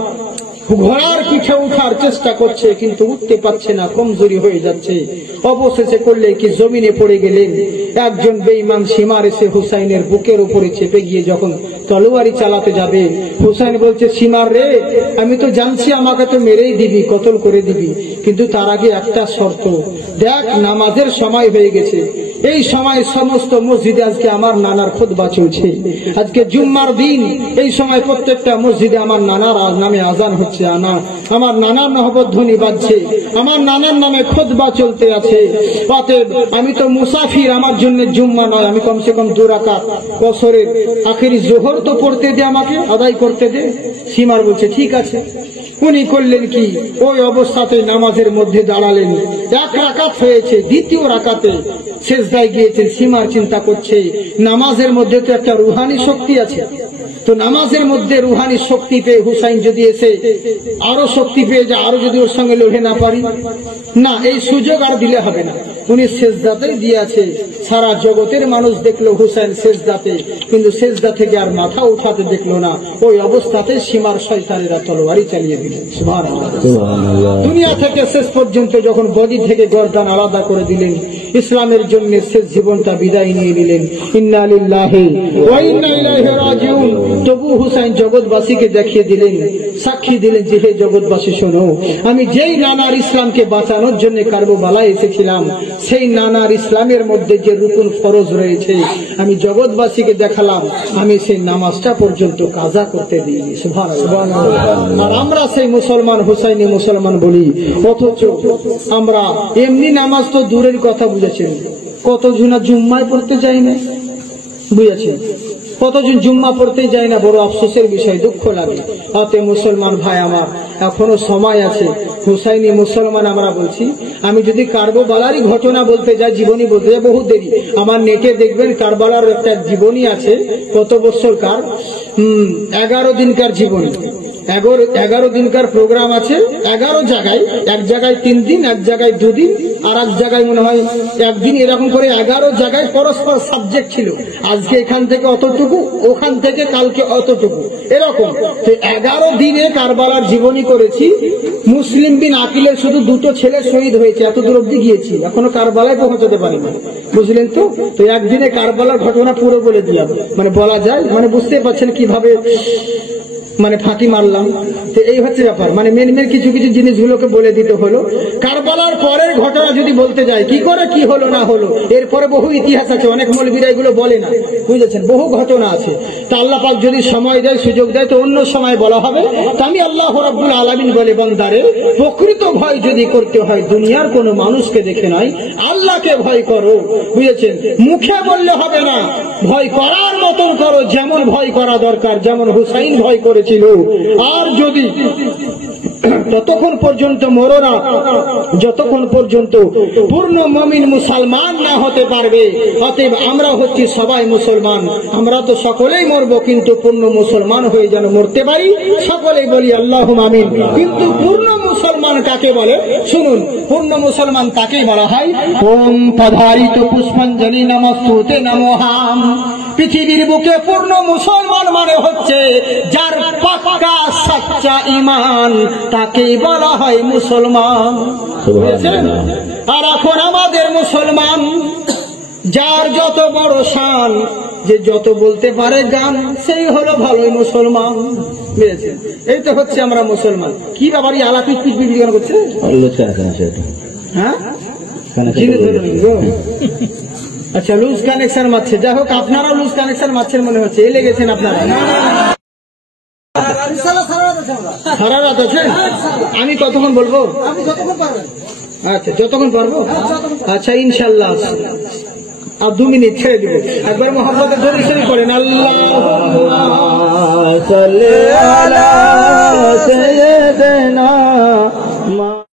ঘোড়ার পিঠে উঠার চেষ্টা করছে, কিন্তু উঠতে পারছে না, কমজোরি হয়ে যাচ্ছে। অবশেষে করলে কি জমিনে পড়ে গেলেন। একজন বেঈমান সীমার এসে হুসাইনের বুকের উপরে চেপে গিয়ে যখন তলোয়ারি চালাতে যাবে, হুসাইন বলছে, সীমার রে, আমি তো জানছি আমাকে তো মেরেই দিবি, কতল করে দিবি, কিন্তু তার আগে একটা শর্ত, দেখ নামাজের সময় হয়ে গেছে, এই সময় সমস্ত মসজিদে আজকে আমার নানার খুতবা চলছে, আজকে জুম্মার দিন, এই সময় প্রত্যেকটা মসজিদে আমার নানার নামে আজান হচ্ছে, আমার নানার নহবত ধ্বনি বাজছে, আমার নানার নামে খুতবা চলতে আছে। অতএব আমি তো মুসাফির, আমার জন্য জুম্মা নয়, আমি কমসে কম 2 রাকাত বছরের আখেরি জোহর তো পড়তে দে, আমাকে আদায় করতে দে। সীমার বলছে ঠিক আছে। উনি করলেন কি, ওই অবস্থাতে নামাজের মধ্যে দাঁড়ালেন, 1 রাকাত হয়েছে, 2য় রাকাতে সেজদায় গিয়েছেন। সীমার চিন্তা করছে, নামাজের মধ্যে তো একটা রুহানি শক্তি আছে, তো নামাজের মধ্যে রুহানি শক্তি পেয়ে হুসাইন যদি এসে আরো শক্তি পেয়ে যায়, আরো যদি ওর সঙ্গে লড়ে না পারি, না, এই সুযোগ আর দিলে হবে না। উনি সেজদাতেই দিয়েছে, সারা জগতের মানুষ দেখলো হুসাইন সেজদাতে, কিন্তু সেজদা থেকে আর মাথা উঠাতে দেখলো না। ওই অবস্থাতে সীমার শয়তানেরা তলোয়ারি চালিয়ে দিলেন। সুবহানাল্লাহ। দুনিয়া থেকে শেষ পর্যন্ত যখন বডি থেকে গর্দান আলাদা করে দিলেন, ইসলামের জন্য শেষ জীবনটা বিদায় নিয়ে নিলেন। ইন্না লিল্লাহি ওয়া ইন্না ইলাইহি রাজিউন। তবু হুসাইন জগৎবাসীকে দেখিয়ে দিলেন, সাক্ষী দিলেন যে হে জগৎবাসী শোনো, আমি যেই নানার ইসলামকে বাঁচানোর জন্য কারবালায় এসেছিলাম, সেই নানার ইসলামের মধ্যে যে রুকুন ফরজ রয়েছে, আমি জগৎবাসীকে দেখালাম, আমি সেই নামাজটা পর্যন্ত কাজা করতে দিইনি। সুবহানাল্লাহ। আর আমরা সেই মুসলমান, হুসাইনি মুসলমান বলি, অথচ আমরা এমনি নামাজ তো দূরের কথা, বুঝেছেন, কতজন জুম্মায় পড়তে যায় না, বুঝেছেন, কতজন জুম্মা পড়তে যায় না, বড় আফসোসের বিষয়, দুঃখ লাগে। অতএব মুসলমান ভাই আমার, এখনো সময় আছে। হুসাইনি মুসলমান আমরা বলছি, আমি যদি কারবালারই ঘটনা বলতে যাই, জীবনী বলতে যাই, বহু দেরি। আমার নেটে দেখবেন কারবালার একটা জীবনী আছে, কত বছরকার, 11 দিনকার জীবনী, 11 দিনকার প্রোগ্রাম আছে, 11 জায়গায়, এক জায়গায় 3 দিন, এক জায়গায় 2 দিন, আর এক জায়গায় মনে হয় 1 দিন, এরকম করে 11 জায়গায় পরস্পর সাবজেক্ট ছিল। আজকে এখান থেকে অতটুকু, ওখান থেকে কালকে অতটুকু, এরকম। তো 11 দিনে কারবালার জীবনী করেছি। মুসলিম বিন আকিলের শুধু 2টো ছেলে শহীদ হয়েছে, এত দূর অব্দি গিয়েছি, এখনো কারবালায় পৌঁছাতে পারিনি, বুঝলেন তো। তো একদিনে কারবালার ঘটনা পুরো বলে দিয়া, মানে বলা যায়, মানে বুঝতে পারছেন কিভাবে মানে ফাঁকি মারলাম। তো এই হচ্ছে ব্যাপার, মানে মেন কিছু কিছু জিনিসগুলোকে বলে দিতে হলো। কারবালার পরের ঘটনা যদি বলতে যাই, কি করে কি হলো না হলো, এরপরে বহু ইতিহাস আছে, অনেক মৌলবীরা এগুলো বলে না, বুঝেছেন, বহু ঘটনা আছে। তা আল্লাহ পাক যদি সময় দেয়, সুযোগ দেয়, তো অন্য সময় বলা হবে। তা আমি আল্লাহ রাব্বুল আলামিন বলে, বান্দারে, প্রকৃত ভয় যদি করতে হয়, দুনিয়ার কোনো মানুষকে দেখে নয়, আল্লাহকে ভয় করো, বুঝেছেন। মুখে বললে হবে না, ভয় করার মতন করো, যেমন ভয় করা দরকার, যেমন হুসাইন ভয় করেছিল। আর যদি ততক্ষণ পর্যন্ত মরো না, যতক্ষণ পর্যন্ত পূর্ণ মুমিন মুসলমান না হতে পারবে। অতএব আমরা হচ্ছি সবাই মুসলমান, আমরা তো সকলেই মরবো, কিন্তু পূর্ণ মুসলমান হয়ে যেন মরতে পারি, সকলেই বলি আল্লাহুম্মা আমিন। কিন্তু পূর্ণ মুসলমান কাকে বলে শুনুন, পূর্ণ মুসলমান তাকেই বলা হয় ওম পধারিত পুষ্পাঞ্জলি নমস্তুতে নমোহাম। পৃথিবীর বুকে পূর্ণ মুসলমান মানে হচ্ছে যার পাক্কা সচ্চা ঈমান, তাকেই বলা হয় মুসলমান। আর এখন আমাদের মুসলমান যার যত বড় শান, যে যত বলতে পারে গান, সেই হলো ভালোই মুসলমান। বুঝেছেন? এই তো হচ্ছে আমরা মুসলমান। কি ব্যাপার আলা পিচ পিচ বিক্রি করছে? হ্যাঁ, চিনে ধরুন গো। আচ্ছা, লুজ কানেকশন মারছে। যাই হোক, আপনারা লুজ কানেকশন মারছেন মনে হচ্ছে, এ লেগেছেন আপনারা। সারা রাত আছেন? আমি কতক্ষণ বলবো? আচ্ছা, যতক্ষণ পারবো। আচ্ছা, ইনশাল্লাহ। আর 2 মিনিট ছেড়ে দিব। একবার মোহাম্মদের দরুদ শরীফ পড়েন। আল্লাহুম্মা সাল্লি আলা সাইয়্যিদিনা